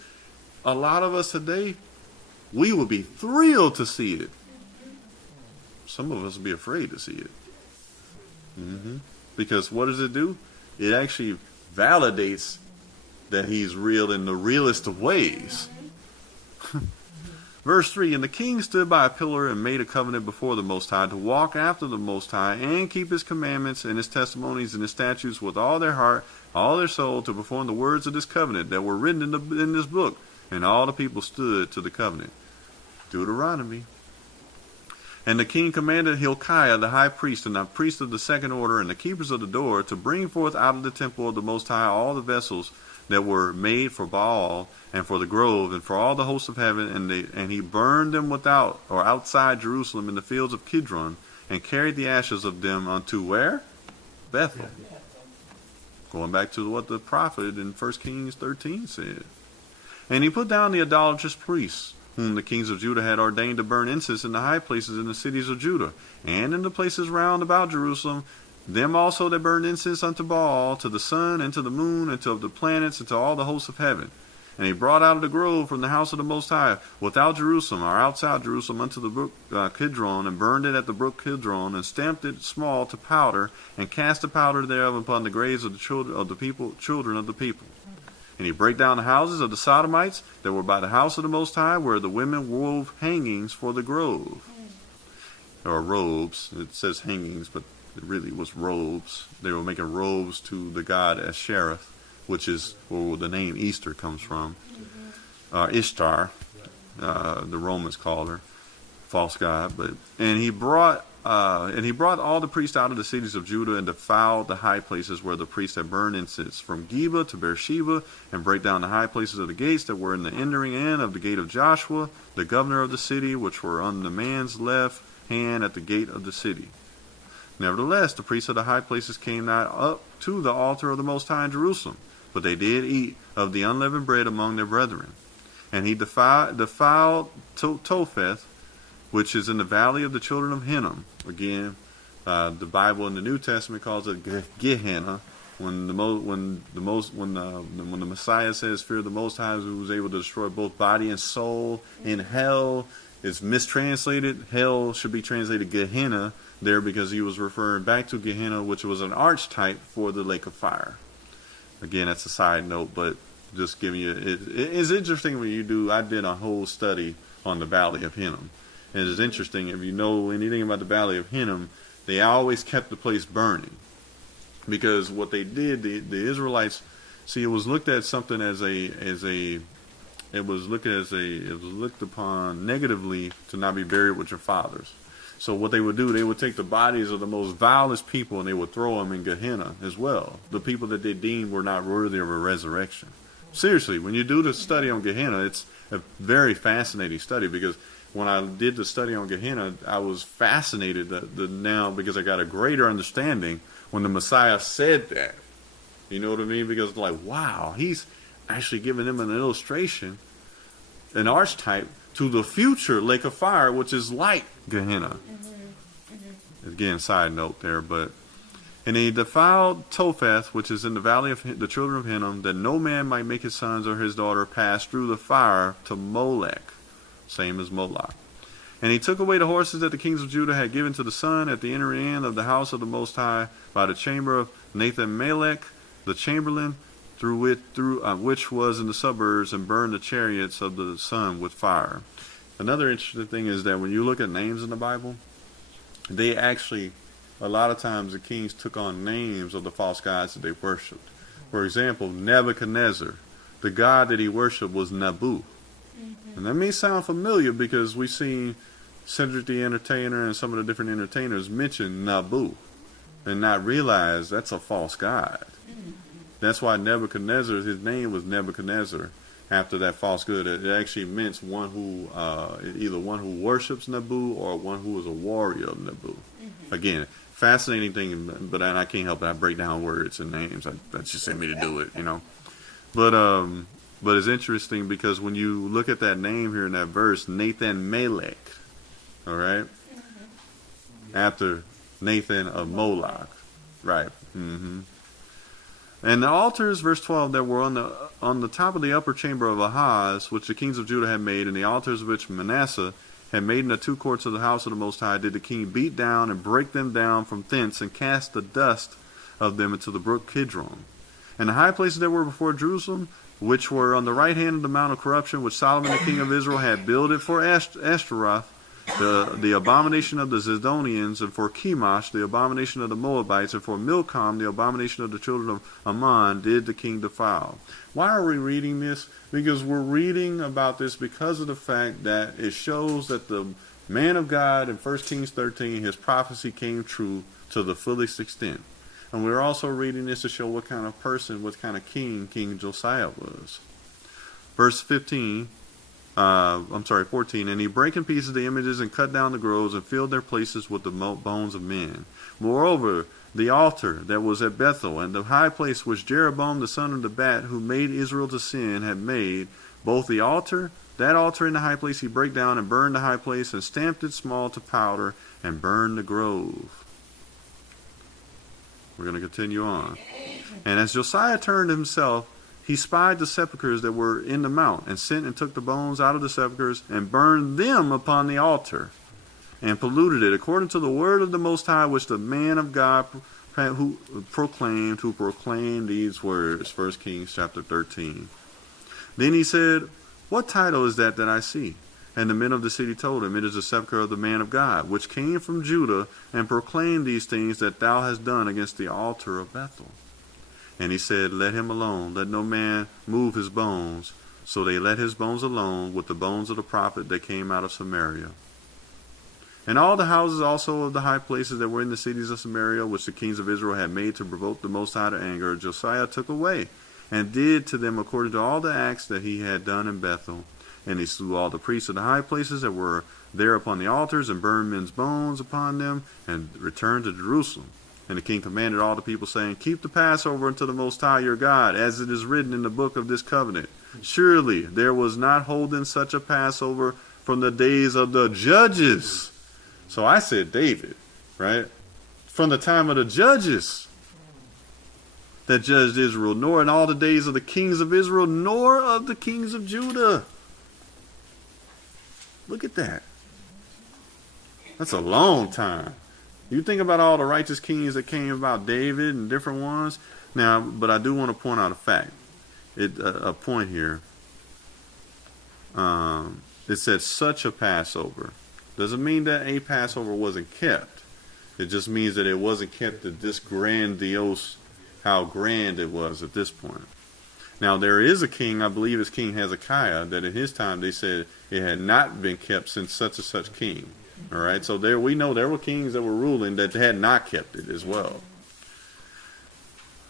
a lot of us today, we would be thrilled to see it. Some of us would be afraid to see it. Because what does it do? It actually validates that he's real in the realest of ways. Verse 3, and the king stood by a pillar and made a covenant before the Most High to walk after the Most High and keep his commandments and his testimonies and his statutes with all their heart, all their soul, to perform the words of this covenant that were written in this book. And all the people stood to the covenant. Deuteronomy. And the king commanded Hilkiah, the high priest, and the priest of the second order, and the keepers of the door, to bring forth out of the temple of the Most High all the vessels that were made for Baal, and for the grove, and for all the hosts of heaven, and he burned them without, or outside Jerusalem, in the fields of Kidron, and carried the ashes of them unto where? Bethel. Going back to what the prophet in 1 Kings 13 said. And he put down the idolatrous priests, whom the kings of Judah had ordained to burn incense in the high places in the cities of Judah, and in the places round about Jerusalem, them also that burned incense unto Baal, to the sun, and to the moon, and to the planets, and to all the hosts of heaven. And he brought out of the grove from the house of the Most High, without Jerusalem, or outside Jerusalem, unto the brook Kidron, and burned it at the brook Kidron, and stamped it small to powder, and cast the powder thereof upon the graves of the children of the people. And he brake down the houses of the Sodomites that were by the house of the Most High, where the women wove hangings for the grove. Or robes. It says hangings, but it really was robes. They were making robes to the god Ashereth, which is where the name Easter comes from. Ishtar, the Romans called her, false god. And he brought all the priests out of the cities of Judah, and defiled the high places where the priests had burned incense, from Geba to Beersheba, and brake down the high places of the gates that were in the entering in of the gate of Joshua, the governor of the city, which were on the man's left hand at the gate of the city. Nevertheless, the priests of the high places came not up to the altar of the Most High in Jerusalem, but they did eat of the unleavened bread among their brethren. And he defiled Topheth, which is in the valley of the children of Hinnom. Again, the Bible in the New Testament calls it Gehenna. When the Messiah says, "Fear the Most High, who was able to destroy both body and soul in hell," is mistranslated. Hell should be translated Gehenna there, because he was referring back to Gehenna, which was an archetype for the lake of fire. Again, that's a side note, but just giving you, it's interesting when you do. I did a whole study on the Valley of Hinnom. And it's interesting, if you know anything about the Valley of Hinnom, they always kept the place burning. Because what they did, the Israelites, see, it was looked at something it was looked upon negatively to not be buried with your fathers. So what they would do, they would take the bodies of the most vilest people and they would throw them in Gehenna as well. The people that they deemed were not worthy of a resurrection. Seriously, when you do the study on Gehenna, it's a very fascinating study, because when I did the study on Gehenna, I was fascinated now, because I got a greater understanding when the Messiah said that. You know what I mean? Because like, wow, he's actually giving them an illustration, an archetype to the future lake of fire, which is like Gehenna. Again, side note there, and he defiled Topheth, which is in the valley of the children of Hinnom, that no man might make his sons or his daughter pass through the fire to Molech, same as Moloch. And he took away the horses that the kings of Judah had given to the sun at the inner end of the house of the Most High, by the chamber of Nathan-Melech, the chamberlain, which was in the suburbs, and burned the chariots of the sun with fire. Another interesting thing is that when you look at names in the Bible, they actually, a lot of times the kings took on names of the false gods that they worshipped. For example, Nebuchadnezzar, the god that he worshipped was Nabu. And that may sound familiar, because we've seen Cedric the Entertainer and some of the different entertainers mention Nabu and not realize that's a false god. That's why Nebuchadnezzar, his name was Nebuchadnezzar, after that false god. It actually meant one who, either one who worships Nabu or one who is a warrior of Nabu. Again, fascinating thing, but I can't help it. I break down words and names. That's just in me to do it, you know. But it's interesting because when you look at that name here in that verse, Nathan Melech, all right, after Nathan of Moloch, right? And the altars, verse 12, that were on the top of the upper chamber of Ahaz, which the kings of Judah had made, and the altars which Manasseh had made in the two courts of the house of the Most High, did the king beat down and break them down from thence, and cast the dust of them into the brook Kidron. And the high places that were before Jerusalem, which were on the right hand of the Mount of Corruption, which Solomon the king of Israel had builded for Ashtaroth, the abomination of the Zidonians, and for Chemosh, the abomination of the Moabites, and for Milcom, the abomination of the children of Ammon, did the king defile. Why are we reading this? Because we're reading about this because of the fact that it shows that the man of God in 1 Kings 13, his prophecy came true to the fullest extent. And we're also reading this to show what kind of person, what kind of king King Josiah was. Verse 14, and he brake in pieces the images and cut down the groves and filled their places with the bones of men. Moreover, the altar that was at Bethel and the high place which Jeroboam the son of Nebat, who made Israel to sin, had made, both the altar, that altar in the high place he brake down and burned the high place and stamped it small to powder and burned the grove. We're going to continue on. And as Josiah turned himself, he spied the sepulchres that were in the mount, and sent and took the bones out of the sepulchres, and burned them upon the altar, and polluted it, according to the word of the Most High, which the man of God who proclaimed these words. 1 Kings chapter 13. Then he said, what title is that I see? And the men of the city told him, it is the sepulchre of the man of God, which came from Judah, and proclaimed these things that thou hast done against the altar of Bethel. And he said, let him alone, let no man move his bones. So they let his bones alone with the bones of the prophet that came out of Samaria. And all the houses also of the high places that were in the cities of Samaria, which the kings of Israel had made to provoke the Most High to anger, Josiah took away, and did to them according to all the acts that he had done in Bethel. And he slew all the priests of the high places that were there upon the altars, and burned men's bones upon them, and returned to Jerusalem. And the king commanded all the people, saying, keep the Passover unto the Most High your God, as it is written in the book of this covenant. Surely there was not holden such a Passover from the days of the judges. So I said David, right? From the time of the judges that judged Israel, nor in all the days of the kings of Israel, nor of the kings of Judah. Look at that. That's a long time. You think about all the righteous kings that came about David and different ones. Now, but I do want to point out a fact. A point here. It said such a Passover. Doesn't mean that a Passover wasn't kept. It just means that it wasn't kept at this grandiose, how grand it was at this point. Now, there is a king, I believe it's King Hezekiah, that in his time they said it had not been kept since such and such king. All right, so there we know there were kings that were ruling that had not kept it as well.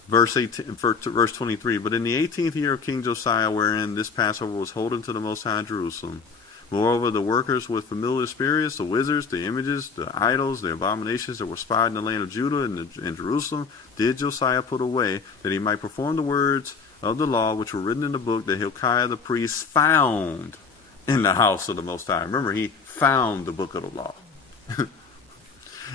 Verse 23, but in the 18th year of King Josiah, wherein this Passover was holden to the Most High in Jerusalem, moreover, the workers with familiar spirits, the wizards, the images, the idols, the abominations that were spied in the land of Judah and in Jerusalem, did Josiah put away, that he might perform the words of the law which were written in the book that Hilkiah the priest found in the house of the Most High. Remember, he found the book of the law.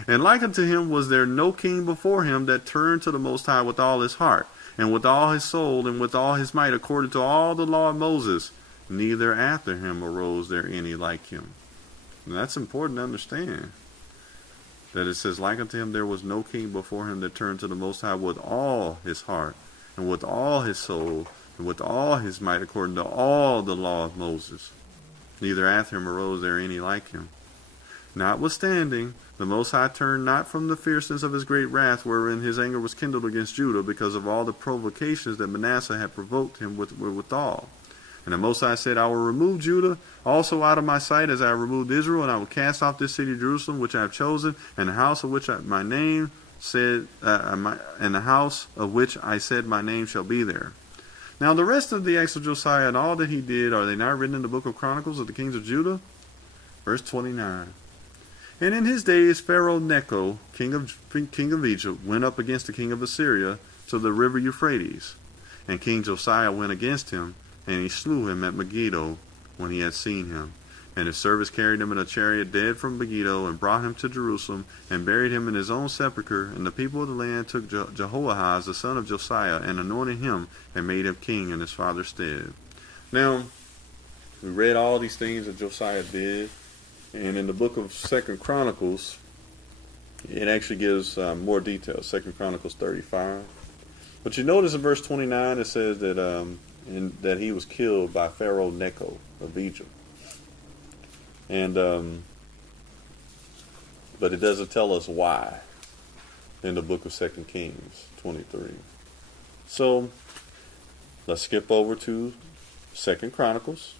And like unto him was there no king before him that turned to the Most High with all his heart, and with all his soul, and with all his might, according to all the law of Moses. Neither after him arose there any like him. And that's important to understand. That it says, like unto him there was no king before him that turned to the Most High with all his heart, and with all his soul, and with all his might, according to all the law of Moses. Neither after him arose there any like him. Notwithstanding, the Most High turned not from the fierceness of his great wrath, wherein his anger was kindled against Judah, because of all the provocations that Manasseh had provoked him withal. And the Most High said, I will remove Judah also out of my sight, as I removed Israel, and I will cast off this city Jerusalem, which I have chosen, and the house of which my name said, and the house of which I said my name shall be there. Now the rest of the acts of Josiah and all that he did, are they not written in the book of Chronicles of the kings of Judah? Verse 29. And in his days Pharaoh Necho, king of Egypt, went up against the king of Assyria to the river Euphrates. And King Josiah went against him, and he slew him at Megiddo when he had seen him. And his servants carried him in a chariot dead from Megiddo, and brought him to Jerusalem, and buried him in his own sepulchre. And the people of the land took Jehoahaz, the son of Josiah, and anointed him, and made him king in his father's stead. Now, we read all these things that Josiah did, and in the book of 2 Chronicles, it actually gives more details. 2 Chronicles 35. But you notice in verse 29 it says that he was killed by Pharaoh Necho of Egypt. And but it doesn't tell us why in the book of 2 Kings 23. So let's skip over to 2 Chronicles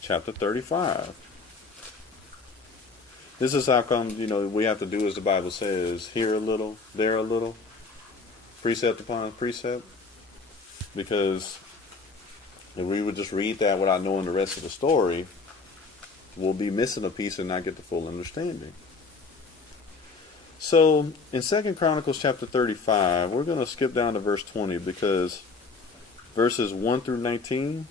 chapter 35. This is how come, we have to do as the Bible says, here a little, there a little, precept upon precept. Because if we would just read that without knowing the rest of the story, we'll be missing a piece and not get the full understanding. So, in 2 Chronicles chapter 35, we're going to skip down to verse 20 because verses 1 through 19,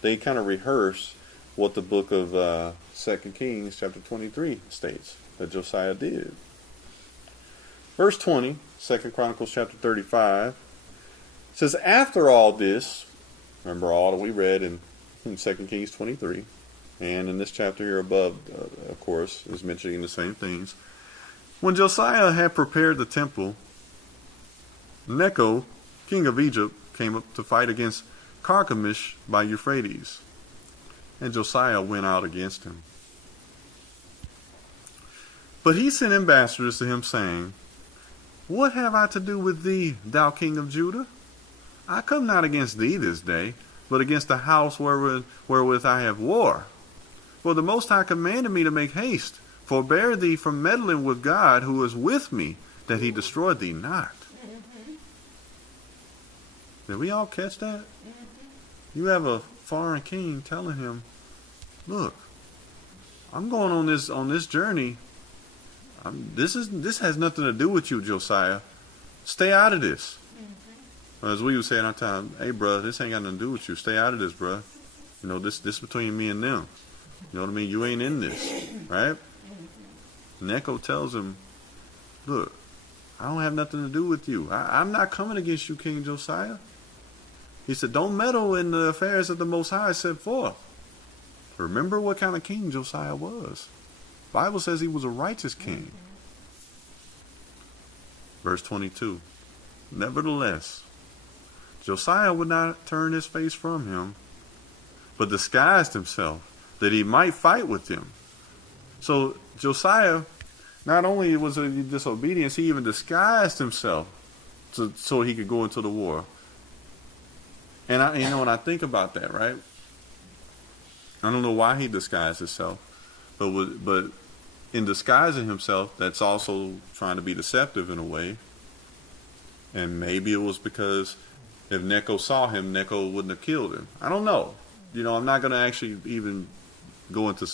they kind of rehearse what the book of 2 Kings chapter 23 states that Josiah did. Verse 20, 2 Chronicles chapter 35, says, after all this, remember all that we read in 2 Kings 23, and in this chapter here above, of course, is mentioning the same things. When Josiah had prepared the temple, Necho, king of Egypt, came up to fight against Carchemish by Euphrates. And Josiah went out against him. But he sent ambassadors to him, saying, what have I to do with thee, thou king of Judah? I come not against thee this day, but against the house wherewith I have war. For the Most High commanded me to make haste, forbear thee from meddling with God, who is with me, that he destroy thee not. Did we all catch that? You have a foreign king telling him, look, I'm going on this journey. This has nothing to do with you, Josiah. Stay out of this. As we would say in our time, hey, bro, this ain't got nothing to do with you. Stay out of this, bro. This between me and them. You know what I mean? You ain't in this, right? Necho tells him, look, I don't have nothing to do with you. I'm not coming against you, King Josiah. He said, don't meddle in the affairs that the Most High set forth. Remember what kind of king Josiah was. The Bible says he was a righteous king. Verse 22. Nevertheless, Josiah would not turn his face from him, but disguised himself, that he might fight with him. So Josiah, not only was it disobedience, he even disguised himself so he could go into the war. And when I think about that, right? I don't know why he disguised himself, but in disguising himself, that's also trying to be deceptive in a way. And maybe it was because if Necho saw him, Necho wouldn't have killed him. I don't know. I'm not going to actually even go into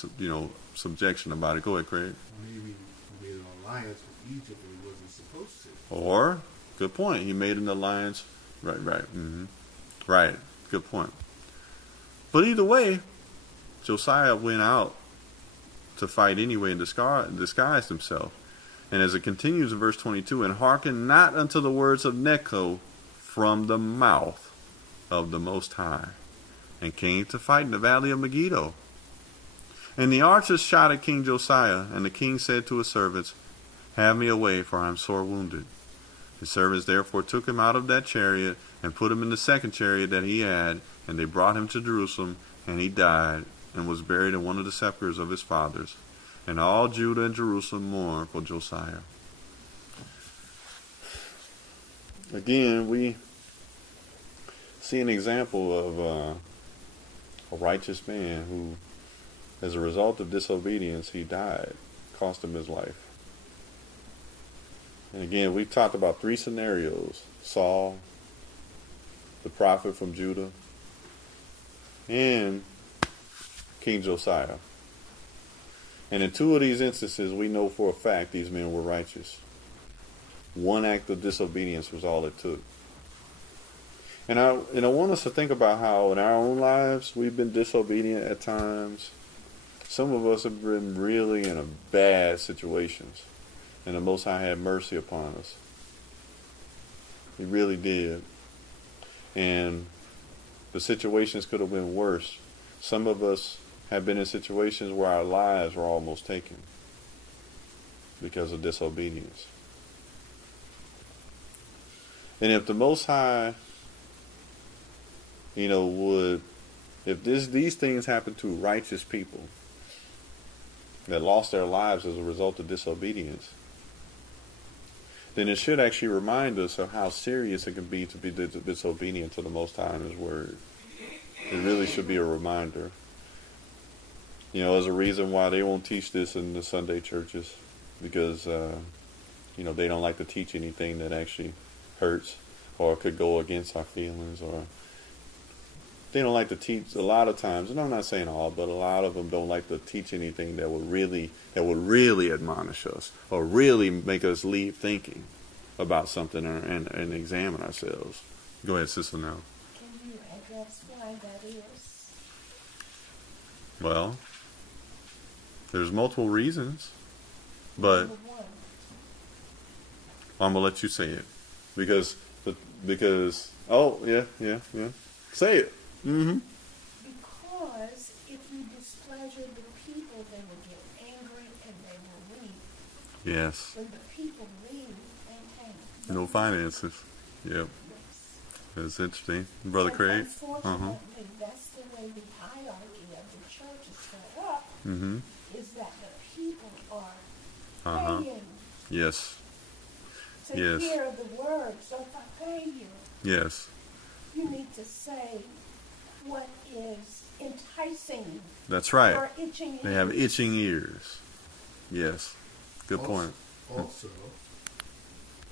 subjection about it. Go ahead, Craig. Maybe he made an alliance with Egypt and he wasn't supposed to. Or, good point, he made an alliance. Right. Right, good point. But either way, Josiah went out to fight anyway and disguised himself. And as it continues in verse 22, and hearken not unto the words of Necho from the mouth of the Most High, and came to fight in the valley of Megiddo. And the archers shot at King Josiah, and the king said to his servants, have me away, for I am sore wounded. His servants therefore took him out of that chariot, and put him in the second chariot that he had, and they brought him to Jerusalem, and he died, and was buried in one of the sepulchres of his fathers. And all Judah and Jerusalem mourned for Josiah. Again, we see an example of a righteous man who, as a result of disobedience, he died. Cost him his life. And again, we've talked about three scenarios. Saul, the prophet from Judah, and King Josiah. And in two of these instances, we know for a fact these men were righteous. One act of disobedience was all it took. And I want us to think about how in our own lives we've been disobedient at times. Some of us have been really in a bad situations, and the Most High had mercy upon us. He really did. And the situations could have been worse. Some of us have been in situations where our lives were almost taken because of disobedience. And if the Most High, if these things happen to righteous people that lost their lives as a result of disobedience, then it should actually remind us of how serious it can be to be disobedient to the Most High and His Word. It really should be a reminder. There's a reason why they won't teach this in the Sunday churches, because, they don't like to teach anything that actually hurts or could go against our feelings, or they don't like to teach a lot of times, and I'm not saying all, but a lot of them don't like to teach anything that would really admonish us or really make us leave thinking about something and examine ourselves. Go ahead, Sister, now. Can you address why that is? Well, there's multiple reasons, but Number one, I'm gonna let you say it because oh yeah, say it. Mm-hmm. because if you displeasure the people, they will get angry and they will leave. Yes. When the people leave, they hang. No finances. Yep. Yes. That's interesting, Brother And Craig. unfortunately, that's the way the hierarchy of the church is set up, Mm-hmm. is that the people are Uh-huh. paying Yes. to Yes. hear the word. So if I pay you, Yes. you need to say what is enticing That's right. or itching. They have itching ears. Yes. Good point. Also,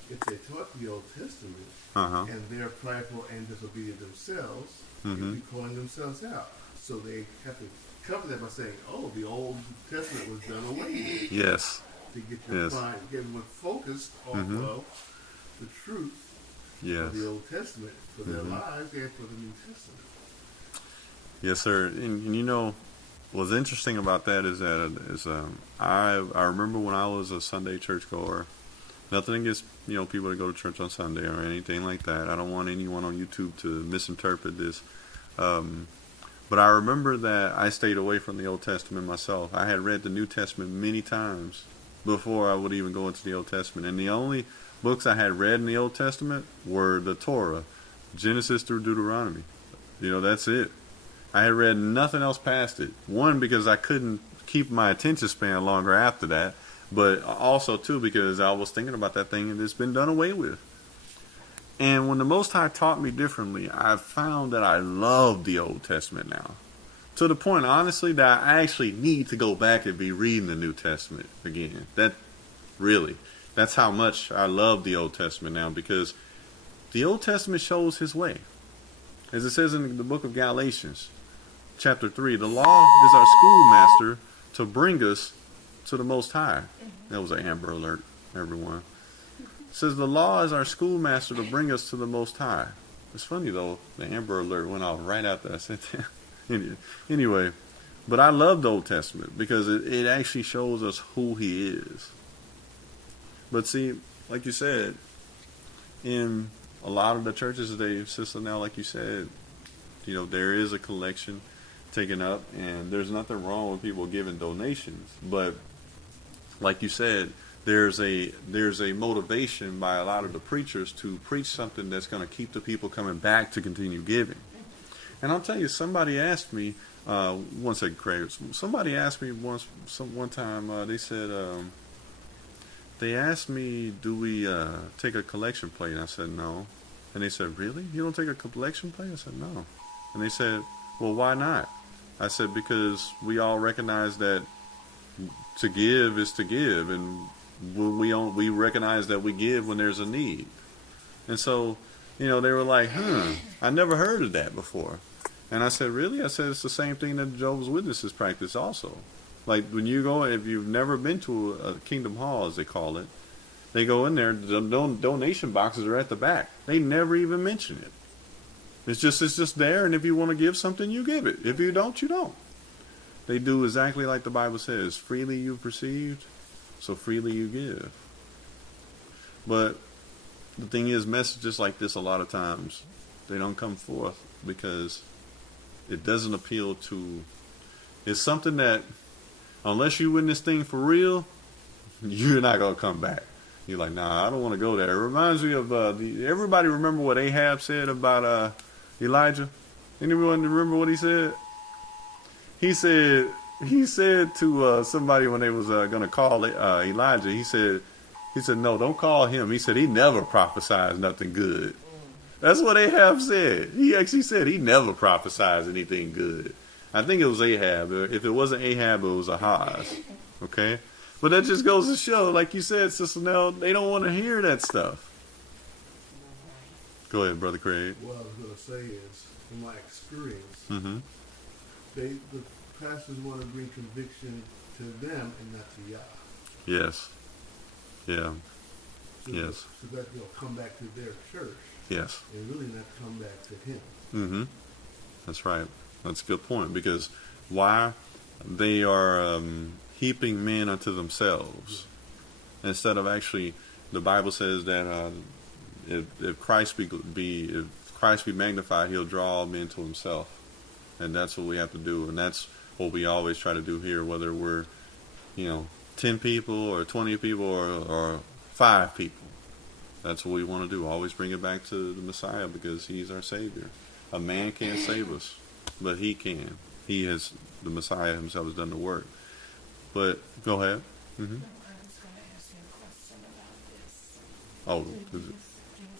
if they taught the Old Testament Uh-huh. and they're prideful and disobedient themselves, Mhm. they'll be calling themselves out. So they have to cover that by saying, "Oh, the Old Testament was done away with," Yes. to get your Yes. mind, get them focused off Mhm. of the truth Yes. of the Old Testament for their Mhm. lives and for the New Testament. Yes, sir. And what's interesting about that is I remember when I was a Sunday churchgoer. Nothing against people that go to church on Sunday or anything like that. I don't want anyone on YouTube to misinterpret this. But I remember that I stayed away from the Old Testament myself. I had read the New Testament many times before I would even go into the Old Testament. And the only books I had read in the Old Testament were the Torah, Genesis through Deuteronomy. That's it. I had read nothing else past it. One, because I couldn't keep my attention span longer after that, but also, too, because I was thinking about that thing and it's been done away with. And when the Most High taught me differently, I found that I love the Old Testament now. To the point, honestly, that I actually need to go back and be reading the New Testament again. That's how much I love the Old Testament now, because the Old Testament shows His way. As it says in the book of Galatians, chapter 3, the law is our schoolmaster to bring us to the Most High. That was an Amber Alert, everyone. It says the law is our schoolmaster to bring us to the Most High. It's funny, though, the Amber Alert went off right after I said that. Anyway, but I love the Old Testament because it actually shows us who He is. But see, like you said, in a lot of the churches today, Sister, now, like you said, there is a collection taken up, and there's nothing wrong with people giving donations. But like you said, there's a motivation by a lot of the preachers to preach something that's going to keep the people coming back to continue giving. And I'll tell you, somebody asked me, one second, Craig. Somebody asked me one time. They said, they asked me, do we take a collection plate? And I said no. And they said, really? You don't take a collection plate? I said no. And they said, well, why not? I said, because we all recognize that to give is to give, and we recognize that we give when there's a need. And so, they were like, I never heard of that before. And I said, really? I said, it's the same thing that Jehovah's Witnesses practice also. Like when you go, if you've never been to a Kingdom Hall, as they call it, they go in there, the donation boxes are at the back. They never even mention it. It's just there, and if you want to give something, you give it. If you don't, you don't. They do exactly like the Bible says, freely you've received, so freely you give. But the thing is, messages like this a lot of times, they don't come forth because it doesn't appeal to, it's something that, unless you win this thing for real, you're not going to come back. You're like, nah, I don't want to go there. It reminds me of, everybody remember what Ahab said about Elijah? Anyone remember what he said? He said to somebody when they was going to call Elijah, he said, no, don't call him. He said he never prophesies nothing good. That's what Ahab said. He actually said he never prophesies anything good. I think it was Ahab. If it wasn't Ahab, it was Ahaz. Okay? But that just goes to show, like you said, Sister Nell, they don't want to hear that stuff. Go ahead, Brother Craig. What I was going to say is, from my experience, Mm-hmm. the pastors want to bring conviction to them and not to Yah. Yes. Yeah. So Yes. So that they'll come back to their church Yes. and really not come back to him. Mm-hmm. That's right. That's a good point, because why? They are heaping men unto themselves instead of actually. The Bible says that if Christ be magnified, He'll draw all men to Himself, and that's what we have to do, and that's what we always try to do here, whether we're 10 people or 20 people or 5 people. That's what we want to do. Always bring it back to the Messiah, because He's our Savior. A man can't save us, but He can. The Messiah Himself has done the work. But go ahead. Mm-hmm. No, I was going to ask you a question about this. Oh, Do you is it-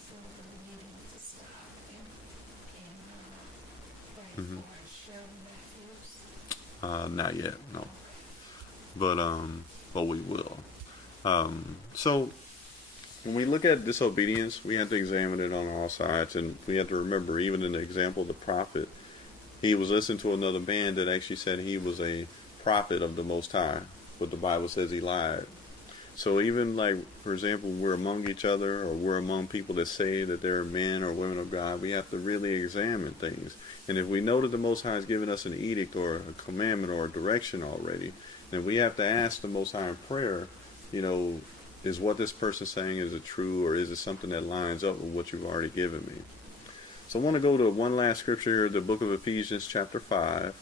feel the needing to stop and pray Mhm. for Cheryl Matthews? not yet, no. But we will. So when we look at disobedience, we have to examine it on all sides, and we have to remember, even in the example of the prophet, he was listening to another man that actually said he was a prophet of the Most High, but the Bible says he lied. So even like, for example, we're among each other, or we're among people that say that they're men or women of God, we have to really examine things. And if we know that the Most High has given us an edict or a commandment or a direction already, then we have to ask the Most High in prayer, is what this person saying, is it true, or is it something that lines up with what you've already given me? So I want to go to one last scripture here, the book of Ephesians chapter 5.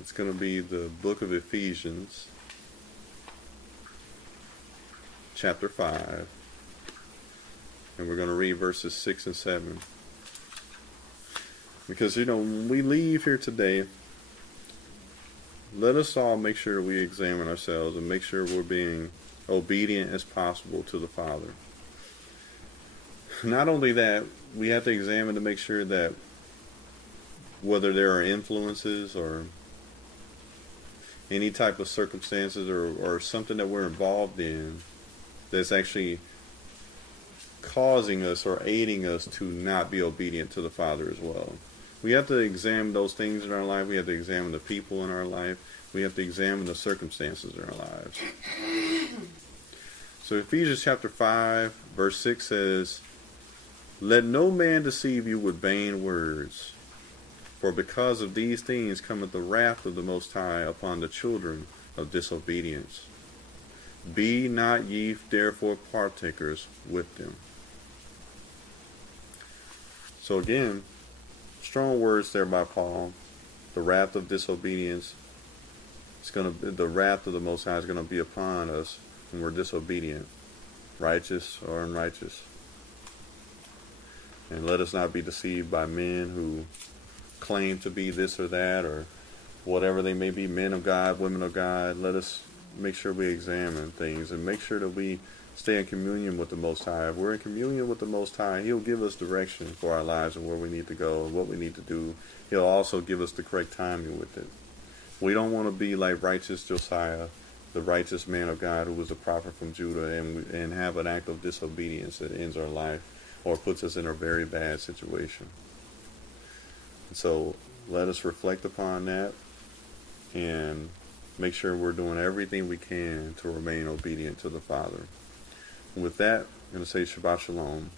It's going to be the book of Ephesians chapter 5. And we're going to read verses 6 and 7. Because, when we leave here today, let us all make sure we examine ourselves and make sure we're being obedient as possible to the Father. Not only that, we have to examine to make sure that whether there are influences or any type of circumstances or something that we're involved in that's actually causing us or aiding us to not be obedient to the Father as well. We have to examine those things in our life. We have to examine the people in our life. We have to examine the circumstances in our lives. So Ephesians chapter 5, verse 6 says, "Let no man deceive you with vain words, for because of these things cometh the wrath of the Most High upon the children of disobedience. Be not ye therefore partakers with them." So again, strong words there by Paul. The wrath of disobedience, the wrath of the Most High is going to be upon us when we're disobedient, righteous or unrighteous. And let us not be deceived by men who claim to be this or that, or whatever they may be, men of God, women of God. Let us make sure we examine things and make sure that we stay in communion with the Most High. If we're in communion with the Most High, He'll give us direction for our lives and where we need to go and what we need to do. He'll also give us the correct timing with it. We don't want to be like righteous Josiah, the righteous man of God who was a prophet from Judah, and have an act of disobedience that ends our life or puts us in a very bad situation. So let us reflect upon that and make sure we're doing everything we can to remain obedient to the Father. And with that, I'm going to say Shabbat Shalom.